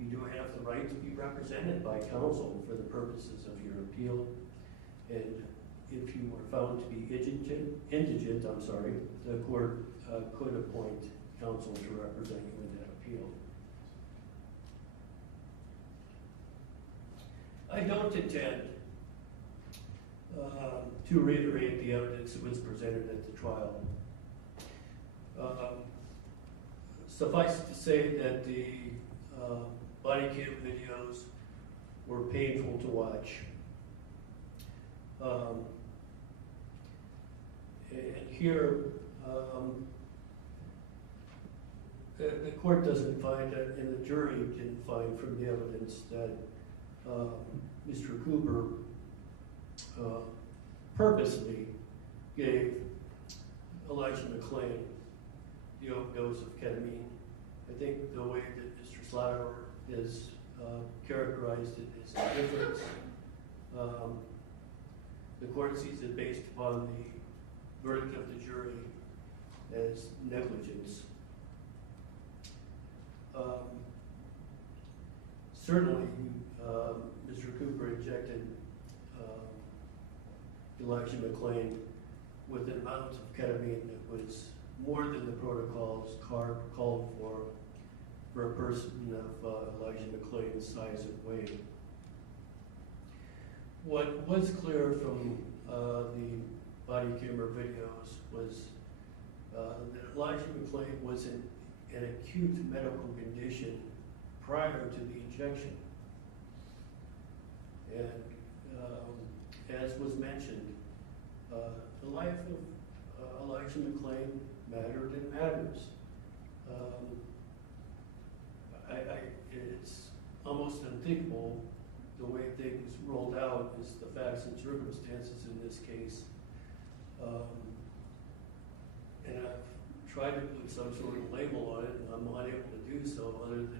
You do have the right to be represented by counsel for the purposes of your appeal. And if you were found to be indigent, the court could appoint counsel to represent you in that appeal. I don't intend to reiterate the evidence that was presented at the trial. Suffice it to say that the body cam videos were painful to watch. And here, the court doesn't find, and the jury didn't find from the evidence that Mr. Cooper purposely gave Elijah McClain the overdose of ketamine. I think the way that Mr. Slaughter has characterized it is indifference. The court sees it based upon the verdict of the jury as negligence. Certainly, Mr. Cooper injected Elijah McClain with an amount of ketamine that was more than the protocols called for a person of Elijah McClain's size and weight. What was clear from the body camera videos was that Elijah McClain was in an acute medical condition prior to the injection. And as was mentioned, the life of Elijah McClain mattered and matters. It's almost unthinkable the way things rolled out is the facts and circumstances in this case. And I've tried to put some sort of label on it, and I'm unable to do so other than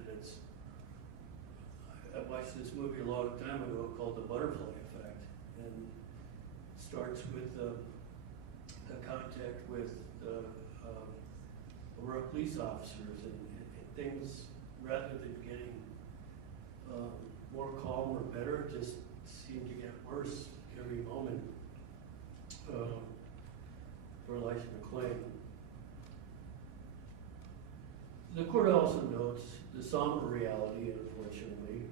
I watched this movie a long time ago called The Butterfly Effect, and it starts with the contact with Aurora police officers, and things, rather than getting more calm or better, just seem to get worse every moment for Elijah McClain. The court also notes the somber reality, unfortunately,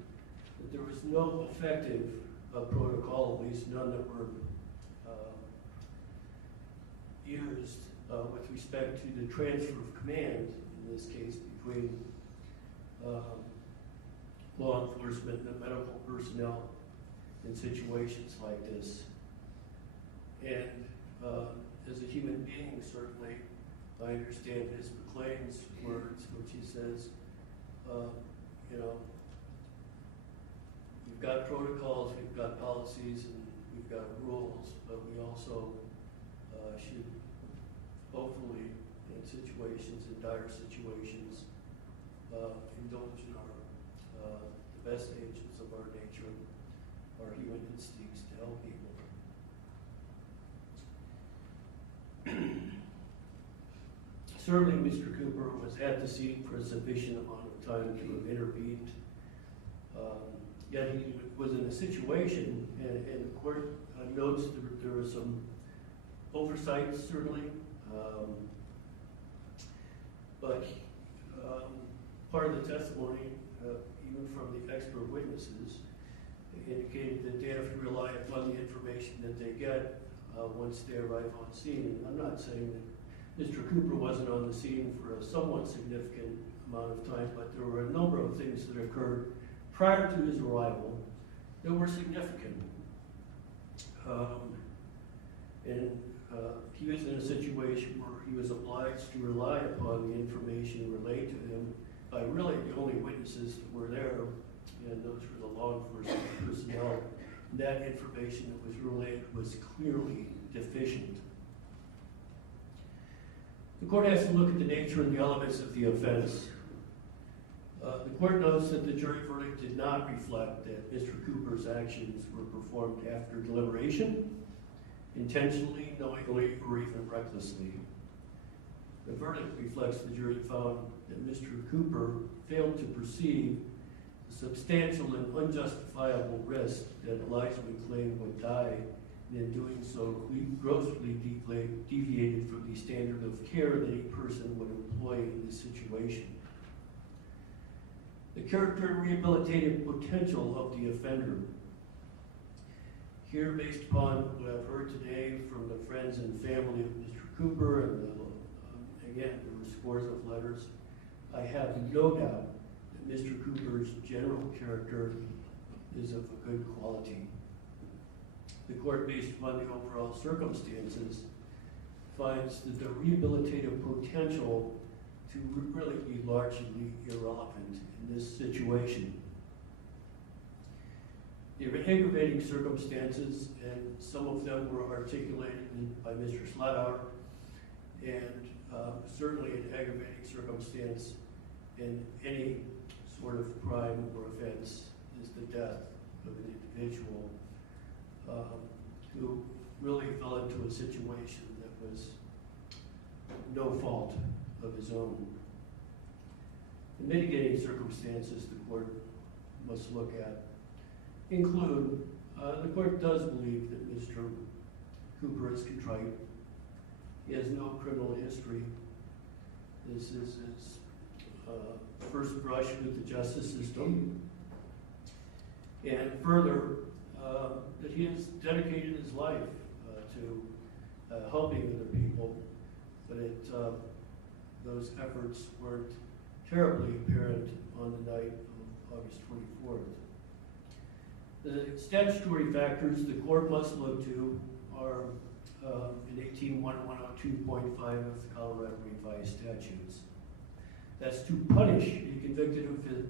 that there was no effective protocol, at least none that were used with respect to the transfer of command, in this case, between law enforcement and medical personnel in situations like this. And as a human being, certainly, I understand Ms. McClain's words, which he says, we've got protocols, we've got policies, and we've got rules, but we also should hopefully, in situations, in dire situations, indulge in the best agents of our nature, our human instincts to help people. Certainly, Mr. Cooper was at the scene for a sufficient amount of time to have intervened. Yet he was in a situation, and the court notes that there was some oversight, certainly, but part of the testimony, even from the expert witnesses, indicated that they have to rely upon the information that they get once they arrive on scene. And I'm not saying that Mr. Cooper wasn't on the scene for a somewhat significant amount of time, but there were a number of things that occurred prior to his arrival that were significant. He was in a situation where he was obliged to rely upon the information relayed to him by really the only witnesses that were there, and those were the law enforcement personnel. That information that was relayed was clearly deficient. The court has to look at the nature and the elements of the offense. The court notes that the jury verdict did not reflect that Mr. Cooper's actions were performed after deliberation, intentionally, knowingly, or even recklessly. The verdict reflects the jury found that Mr. Cooper failed to perceive the substantial and unjustifiable risk that Elijah McClain would die, and in doing so, grossly deviated from the standard of care that a person would employ in this situation. The character and rehabilitative potential of the offender. Here, based upon what I've heard today from the friends and family of Mr. Cooper, and again, there were scores of letters, I have no doubt that Mr. Cooper's general character is of a good quality. The court, based upon the overall circumstances, finds that the rehabilitative potential to really be largely irrelevant in this situation. There were aggravating circumstances, and some of them were articulated by Mr. Slaughter, and certainly an aggravating circumstance in any sort of crime or offense is the death of an individual who really fell into a situation that was no fault of his own. The mitigating circumstances the court must look at include, the court does believe that Mr. Cooper is contrite. He has no criminal history. This is his first brush with the justice system. And further, that he has dedicated his life to helping other people, but those efforts weren't terribly apparent on the night of August 24th. The statutory factors the court must look to are in 18-1102.5 of the Colorado Revised Statutes. That's to punish a convicted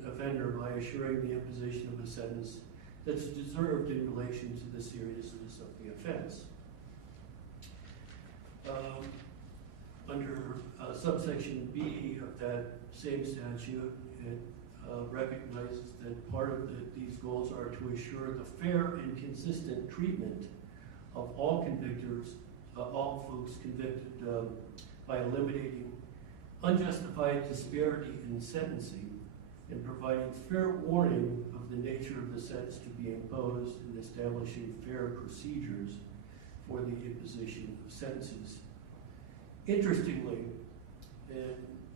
offender by assuring the imposition of a sentence that's deserved in relation to the seriousness of the offense. Under subsection B of that same statute, it recognizes that part of these goals are to assure the fair and consistent treatment of all convictors, all folks convicted by eliminating unjustified disparity in sentencing and providing fair warning of the nature of the sentence to be imposed and establishing fair procedures for the imposition of sentences. Interestingly, in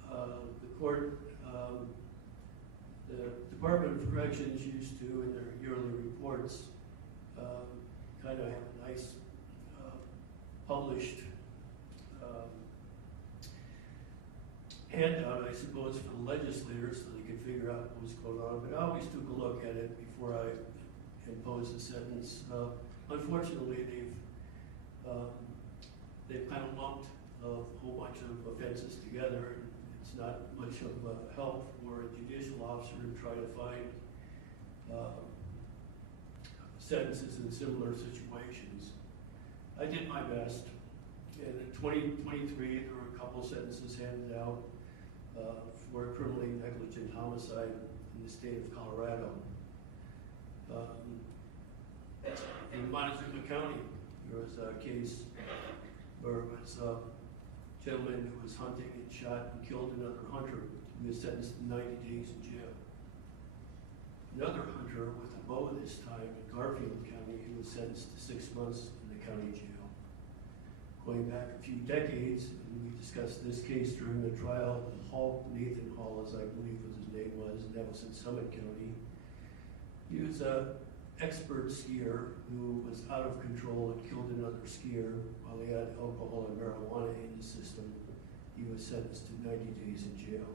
the court, the Department of Corrections used to, in their yearly reports, kind of have a nice published handout, I suppose, for the legislators so they could figure out what was going on. But I always took a look at it before I imposed a sentence. Unfortunately, they've kind of lumped a whole bunch of offenses together. It's not much of a help for a judicial officer to try to find sentences in similar situations. I did my best. And in 2023, there were a couple sentences handed out for criminally negligent homicide in the state of Colorado. In Montezuma County, there was a case where it was a gentleman who was hunting and shot and killed another hunter who was sentenced to 90 days in jail. Another hunter with a bow this time in Garfield County, he was sentenced to 6 months in the county jail. Going back a few decades, and we discussed this case during the trial, Nathan Hall, as I believe what his name was, and that was in Summit County. He was an expert skier who was out of control and killed another skier while he had alcohol and marijuana in his system. He was sentenced to 90 days in jail.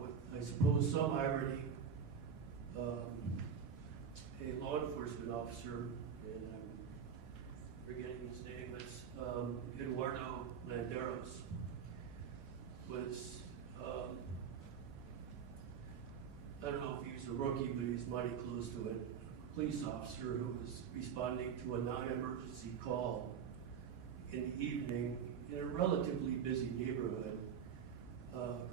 With, I suppose, some irony, a law enforcement officer, and I'm forgetting his name, it's Eduardo Landeros, was, I don't know if he's a rookie, but he's mighty close to it, a police officer who was responding to a non-emergency call in the evening in a relatively busy neighborhood,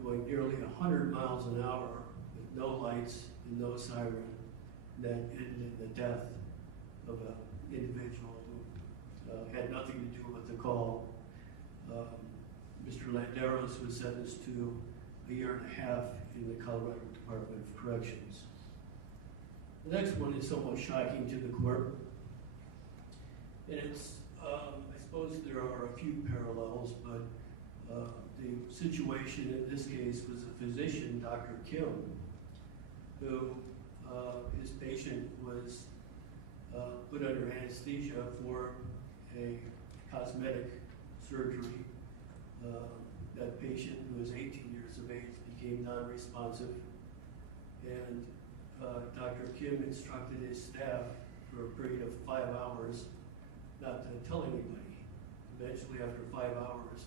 going nearly 100 miles an hour with no lights and no siren, that ended in the death of an individual who had nothing to do with the call. Mr. Landeros was sentenced to a year and a half in the Colorado Department of Corrections. The next one is somewhat shocking to the court. And it's, I suppose there are a few parallels, but the situation in this case was a physician, Dr. Kim, who his patient was put under anesthesia for a cosmetic surgery. That patient, who was 18 years of age, became non-responsive, and Dr. Kim instructed his staff for a period of 5 hours not to tell anybody. Eventually, after 5 hours,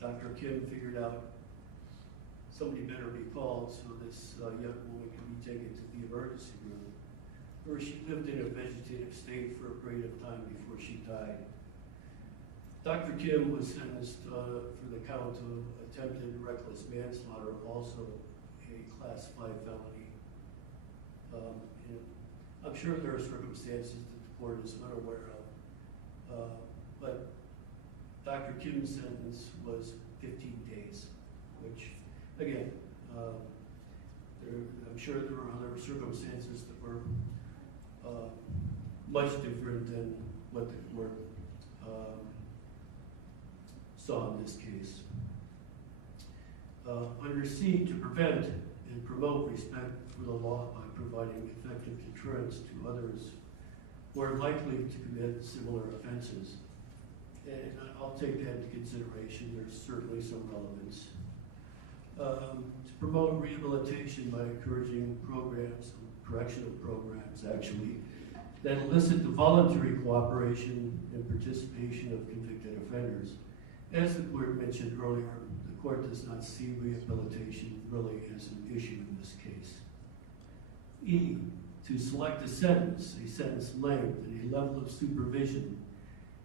Dr. Kim figured out somebody better be called so this young woman could be taken to the emergency room, where she lived in a vegetative state for a period of time before she died. Dr. Kim was sentenced for the count of attempted reckless manslaughter, also a Class 5 felony. And I'm sure there are circumstances that the court is unaware of, but Dr. Kim's sentence was 15 days, which, again, I'm sure there were other circumstances that were much different than what the court saw in this case. Under C, to prevent and promote respect for the law by providing effective deterrence to others who are likely to commit similar offenses. And I'll take that into consideration. There's certainly some relevance. To promote rehabilitation by encouraging programs, correctional programs actually, that elicit the voluntary cooperation and participation of convicted offenders. As the court mentioned earlier, the court does not see rehabilitation really as an issue in this case. E, to select a sentence length, and a level of supervision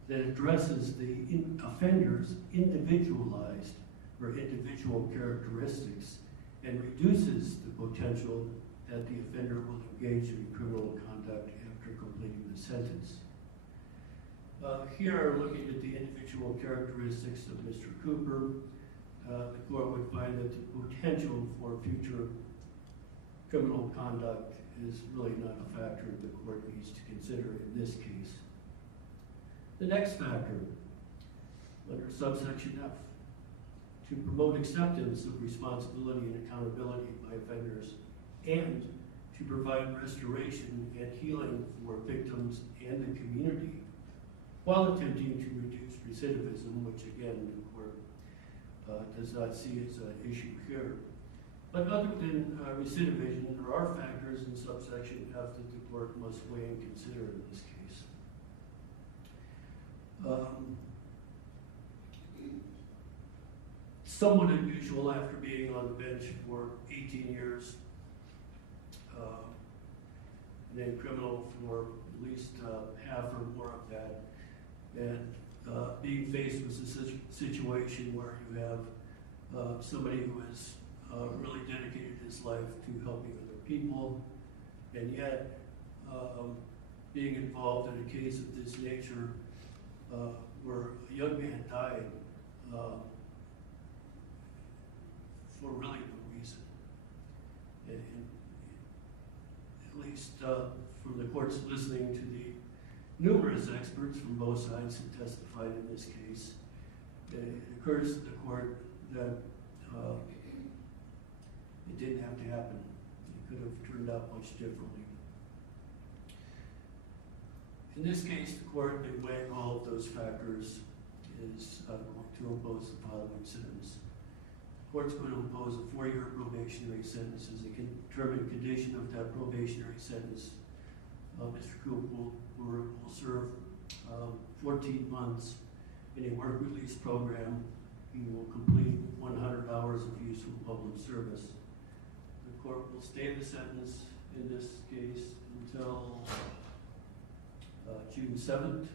that addresses the offender's individualized or individual characteristics and reduces the potential that the offender will engage in criminal conduct after completing the sentence. Here, looking at the individual characteristics of Mr. Cooper, the court would find that the potential for future criminal conduct is really not a factor the court needs to consider in this case. The next factor, under subsection F, to promote acceptance of responsibility and accountability by offenders, and to provide restoration and healing for victims and the community, while attempting to reduce recidivism, which again the court does not see as an issue here. But other than recidivism, there are factors in subsection F that the court must weigh and consider in this case. Somewhat unusual after being on the bench for 18 years, and then criminal for at least half or more of that, and being faced with a situation where you have somebody who has really dedicated his life to helping other people, and yet being involved in a case of this nature where a young man died for really no reason. And at least from the courts listening to the numerous experts from both sides who testified in this case, it occurs to the court that it didn't have to happen. It could have turned out much differently. In this case, the court, in weighing all of those factors, is going to impose the following sentence. The court's going to impose a 4-year probationary sentence. As a determined condition of that probationary sentence, Mr. Coop will serve 14 months in a work release program. He will complete 100 hours of useful public service. The court will stay the sentence in this case until June 7th.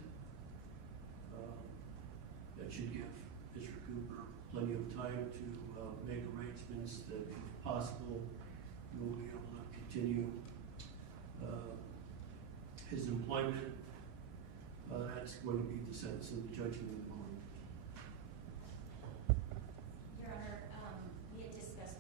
That should give Mr. Cooper plenty of time to make arrangements that, if possible, he will be able to continue his employment. That's going to be the sentence in the judgment of the court. Your Honor, we had discussed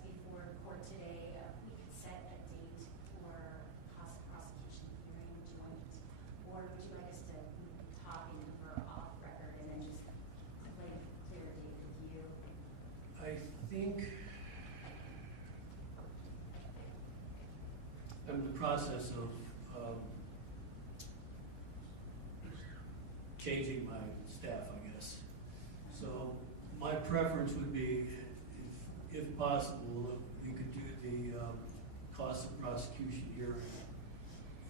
I think I'm in the process of changing my staff, I guess. So my preference would be, if possible, you could do the cost of prosecution hearing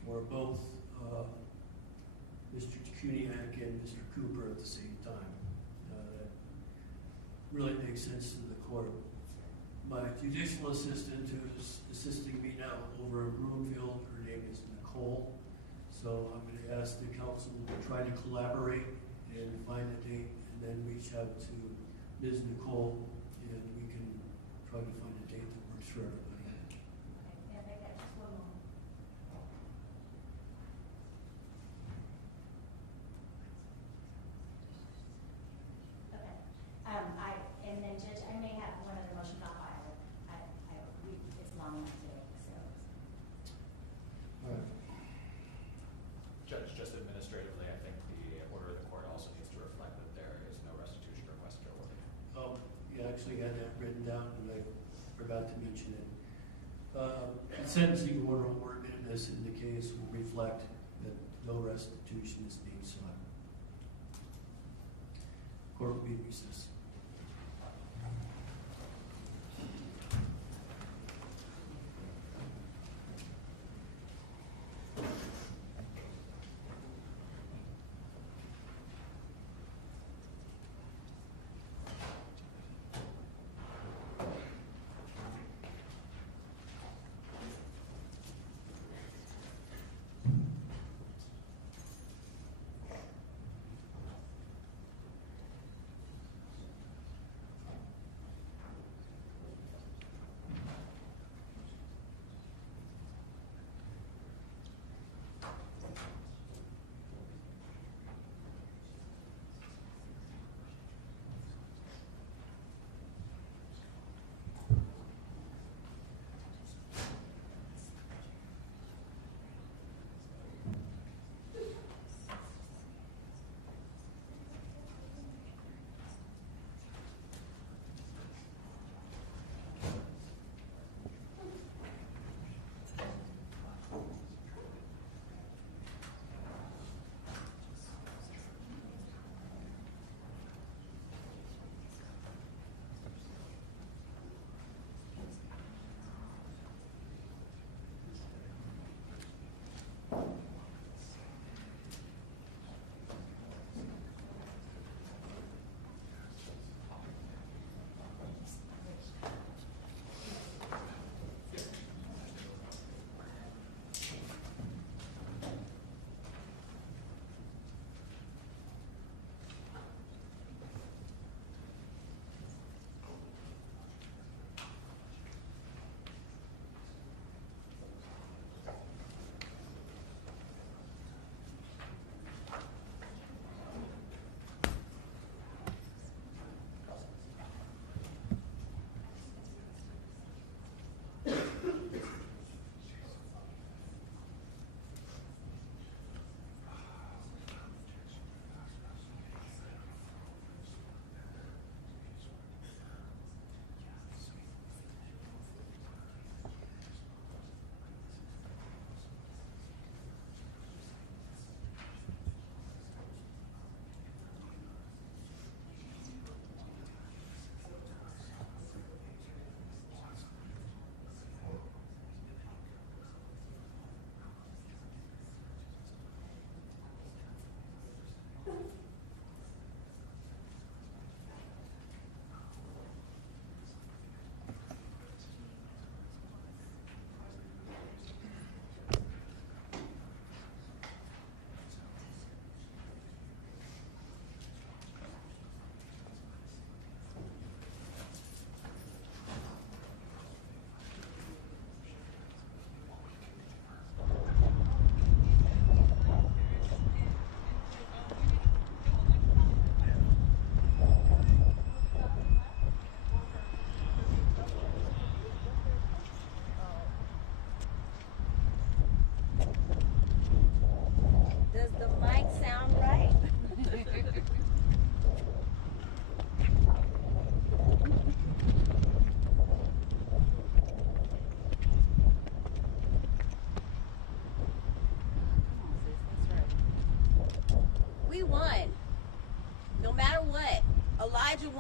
for both Mr. Kuniak and Mr. Cooper at the same time. That really makes sense to the court. My judicial assistant, who's assisting me now over in Broomfield, her name is Nicole. So I'm going to ask the council to try to collaborate and find a date, and then reach out to Ms. Nicole, and we can try to find a date that works for everybody. Okay, I got just one moment. Okay, and then Judge, I may have one other motion on file. It's long enough today, so. All right. Judge, just administratively, I think the order of the court also needs to reflect that there is no restitution requested or ordered. Oh, you actually had that written down, and I forgot to mention it. The sentencing order awarded in this in the case will reflect that no restitution is being sought. Court will be in recess.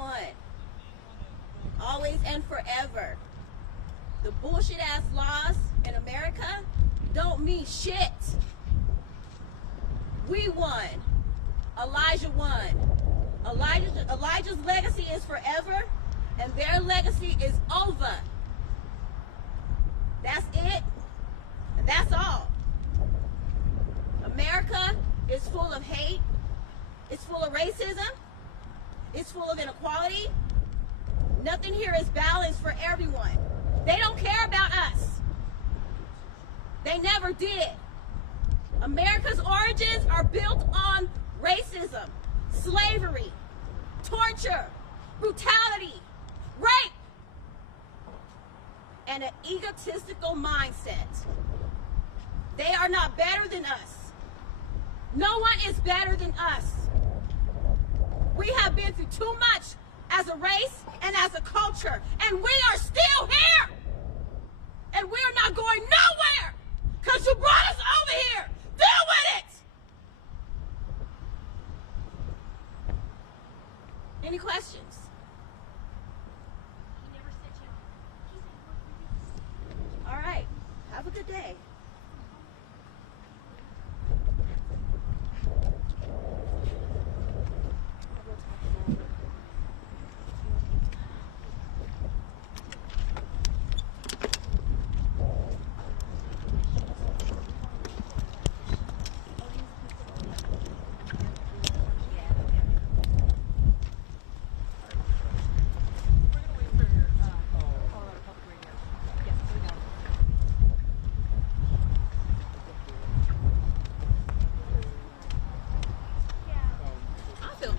won. Always and forever. The bullshit ass laws in America don't mean shit. We won. Elijah won. Elijah's legacy is forever, and their legacy is over. That's it, and that's all. America is full of hate. It's full of racism. It's full of inequality. Nothing here is balanced for everyone. They don't care about us. They never did. America's origins are built on racism, slavery, torture, brutality, rape, and an egotistical mindset. They are not better than us. No one is better than us. We have been through too much as a race and as a culture, and we are still here. And we're not going nowhere because you brought us over here. Deal with it. Any questions? All right. Have a good day.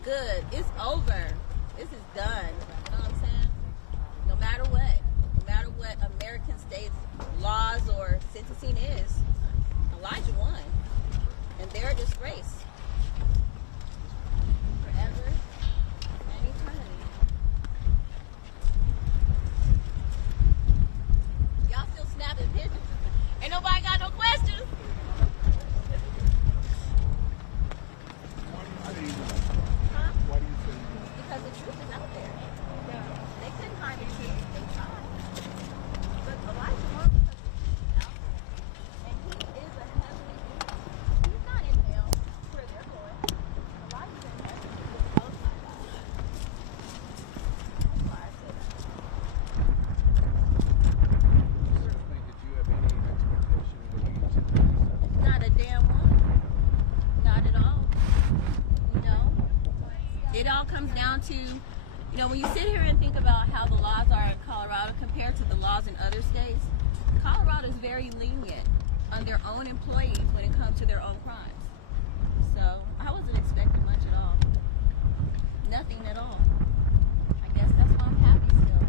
Good. It's over. This is done. You know what I'm saying? No matter what American states' laws or sentencing is, Elijah won. And they're a disgrace. Forever and eternity. Y'all still snapping pictures. Ain't nobody got no questions? Because the truth is out there. They couldn't hide the truth. They tried. But Elijah won because the truth is out there. And he is a heavenly being. He's not in hell where they're going. Elijah's in heaven with the Most High God. That's why I said that. Certainly, did you have any expectation going into this? Not a damn one. Not at all. You know? It all comes down to, you know, when you sit here and think about how the laws are in Colorado compared to the laws in other states, Colorado is very lenient on their own employees when it comes to their own crimes. So I wasn't expecting much at all. Nothing at all. I guess that's why I'm happy still.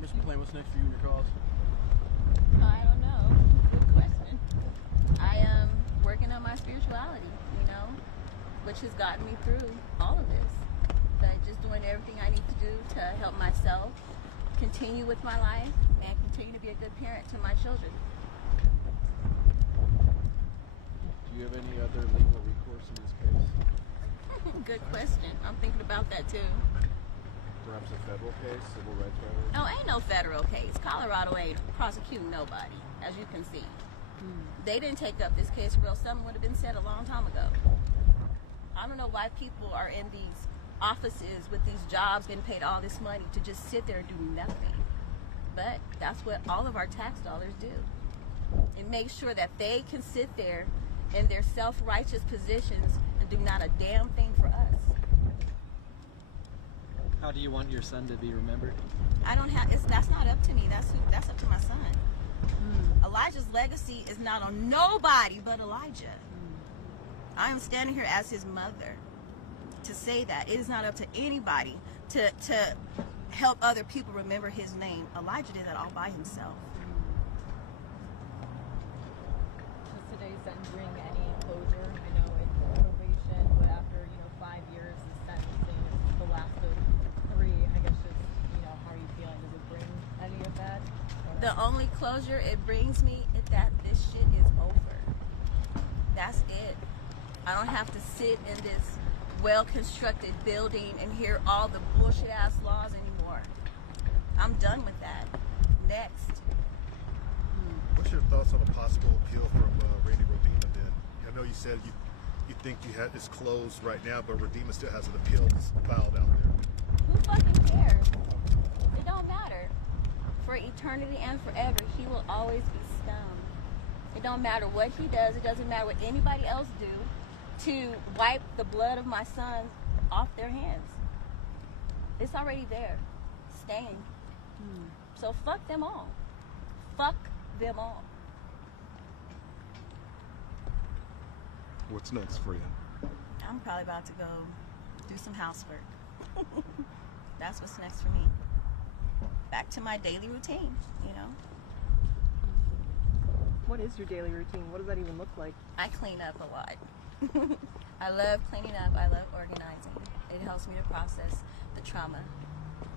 Ms. McClain, what's next for you in your cause? I don't know. Good question. I am working on my spirituality, you know, which has gotten me through all of this. But just doing everything I need to do to help myself continue with my life and continue to be a good parent to my children. Do you have any other legal recourse in this case? Good question. I'm thinking about that too. Perhaps a federal case, civil rights violation? Oh, ain't no federal case. Colorado ain't prosecuting nobody, as you can see. They didn't take up this case real. Something would have been said a long time ago. I don't know why people are in these offices with these jobs getting paid all this money to just sit there and do nothing. But that's what all of our tax dollars do. It makes sure that they can sit there in their self-righteous positions and do not a damn thing for us. How do you want your son to be remembered? I don't have, that's not up to me. That's up to my son. Elijah's legacy is not on nobody but Elijah. I am standing here as his mother to say that. It is not up to anybody to help other people remember his name. Elijah did that all by himself. Does today's sentence bring any closure? I know it's probation, but after 5 years of sentencing, it's the last of 3. I guess just how are you feeling? Does it bring any of that? The only closure it brings me is that this shit is over. That's it. I don't have to sit in this well-constructed building and hear all the bullshit-ass laws anymore. I'm done with that. Next. What's your thoughts on a possible appeal from Randy Rodema then? I know you said you think it's closed right now, but Rodema still has an appeal filed out there. Who fucking cares? It don't matter. For eternity and forever, he will always be scum. It don't matter what he does. It doesn't matter what anybody else do to wipe the blood of my sons off their hands. It's already there, stained. So fuck them all. Fuck them all. What's next for you? I'm probably about to go do some housework. That's what's next for me. Back to my daily routine, you know. What is your daily routine? What does that even look like? I clean up a lot. I love cleaning up. I love organizing. It helps me to process the trauma.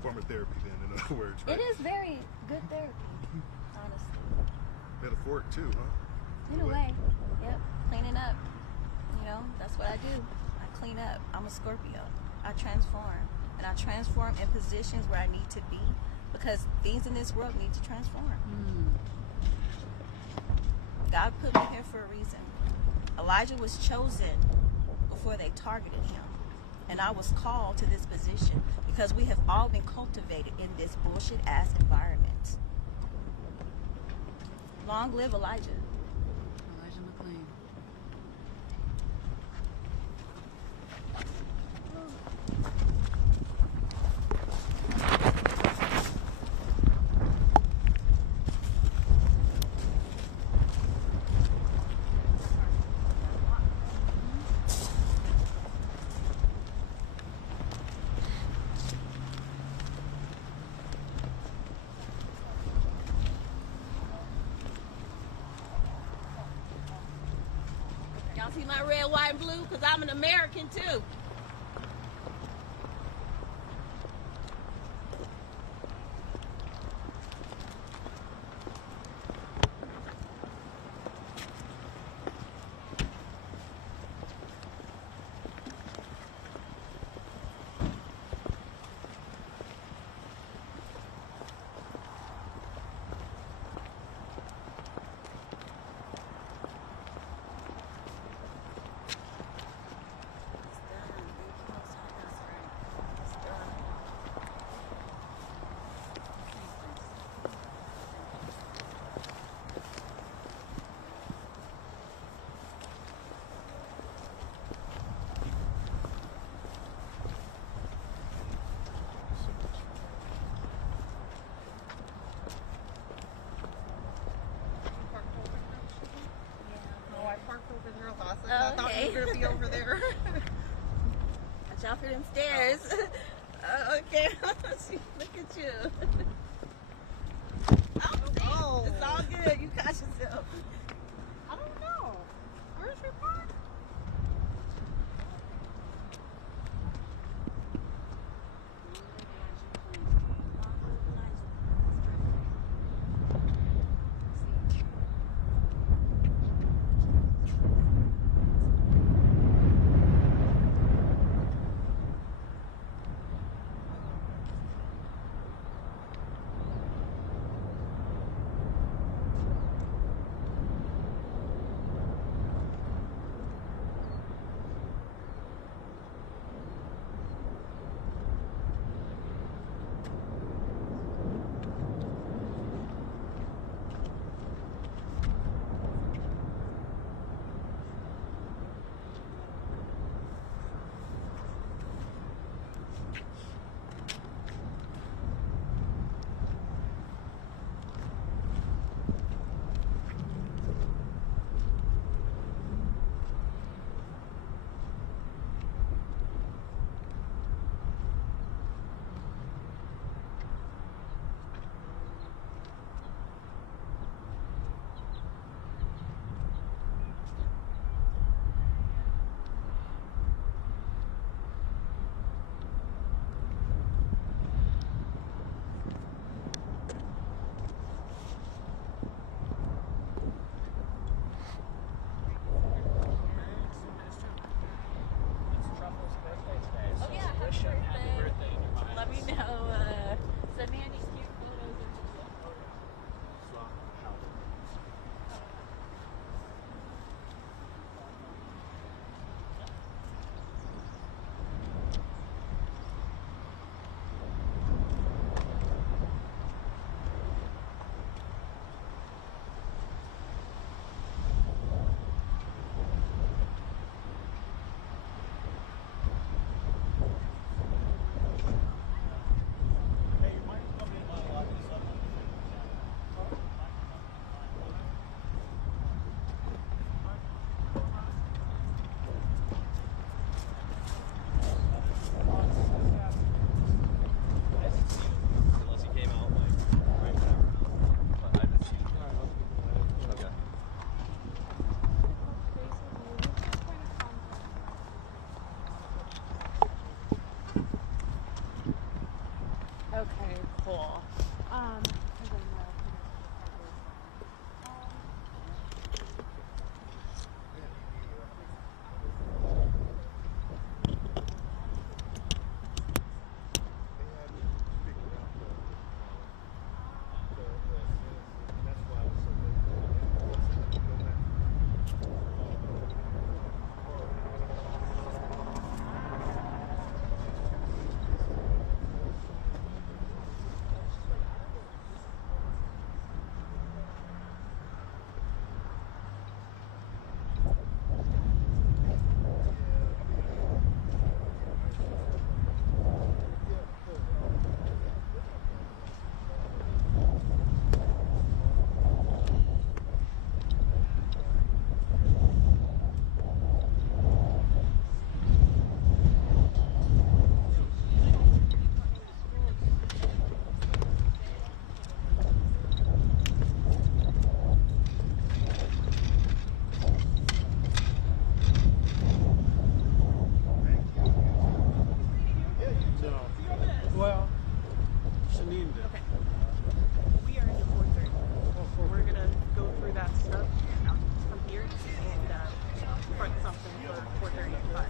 Form of therapy then, in other words, right? It is very good therapy, honestly. Metaphoric too, huh? In a way. Yep. Cleaning up. You know, that's what I do. I clean up. I'm a Scorpio. I transform. And I transform in positions where I need to be because things in this world need to transform. God put me here for a reason. Elijah was chosen before they targeted him. And I was called to this position because we have all been cultivated in this bullshit-ass environment. Long live Elijah. Elijah McClain. Y'all see my red, white, and blue? Because I'm an American, too. I thought you were going to be over there. Watch out for them stairs. Okay. Look at you. Oh, it's all good. You got yourself. I don't know. Where's your park? Okay, cool. Well, Shanine did. Okay. We are in the 430. We're going to go through that stuff from here and front something for 4:35.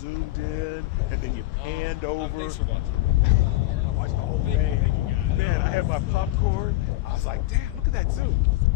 zoomed in, and then you panned over. Thanks for watching. I watched the whole thing. Man, I had my popcorn. I was like, damn, look at that zoom.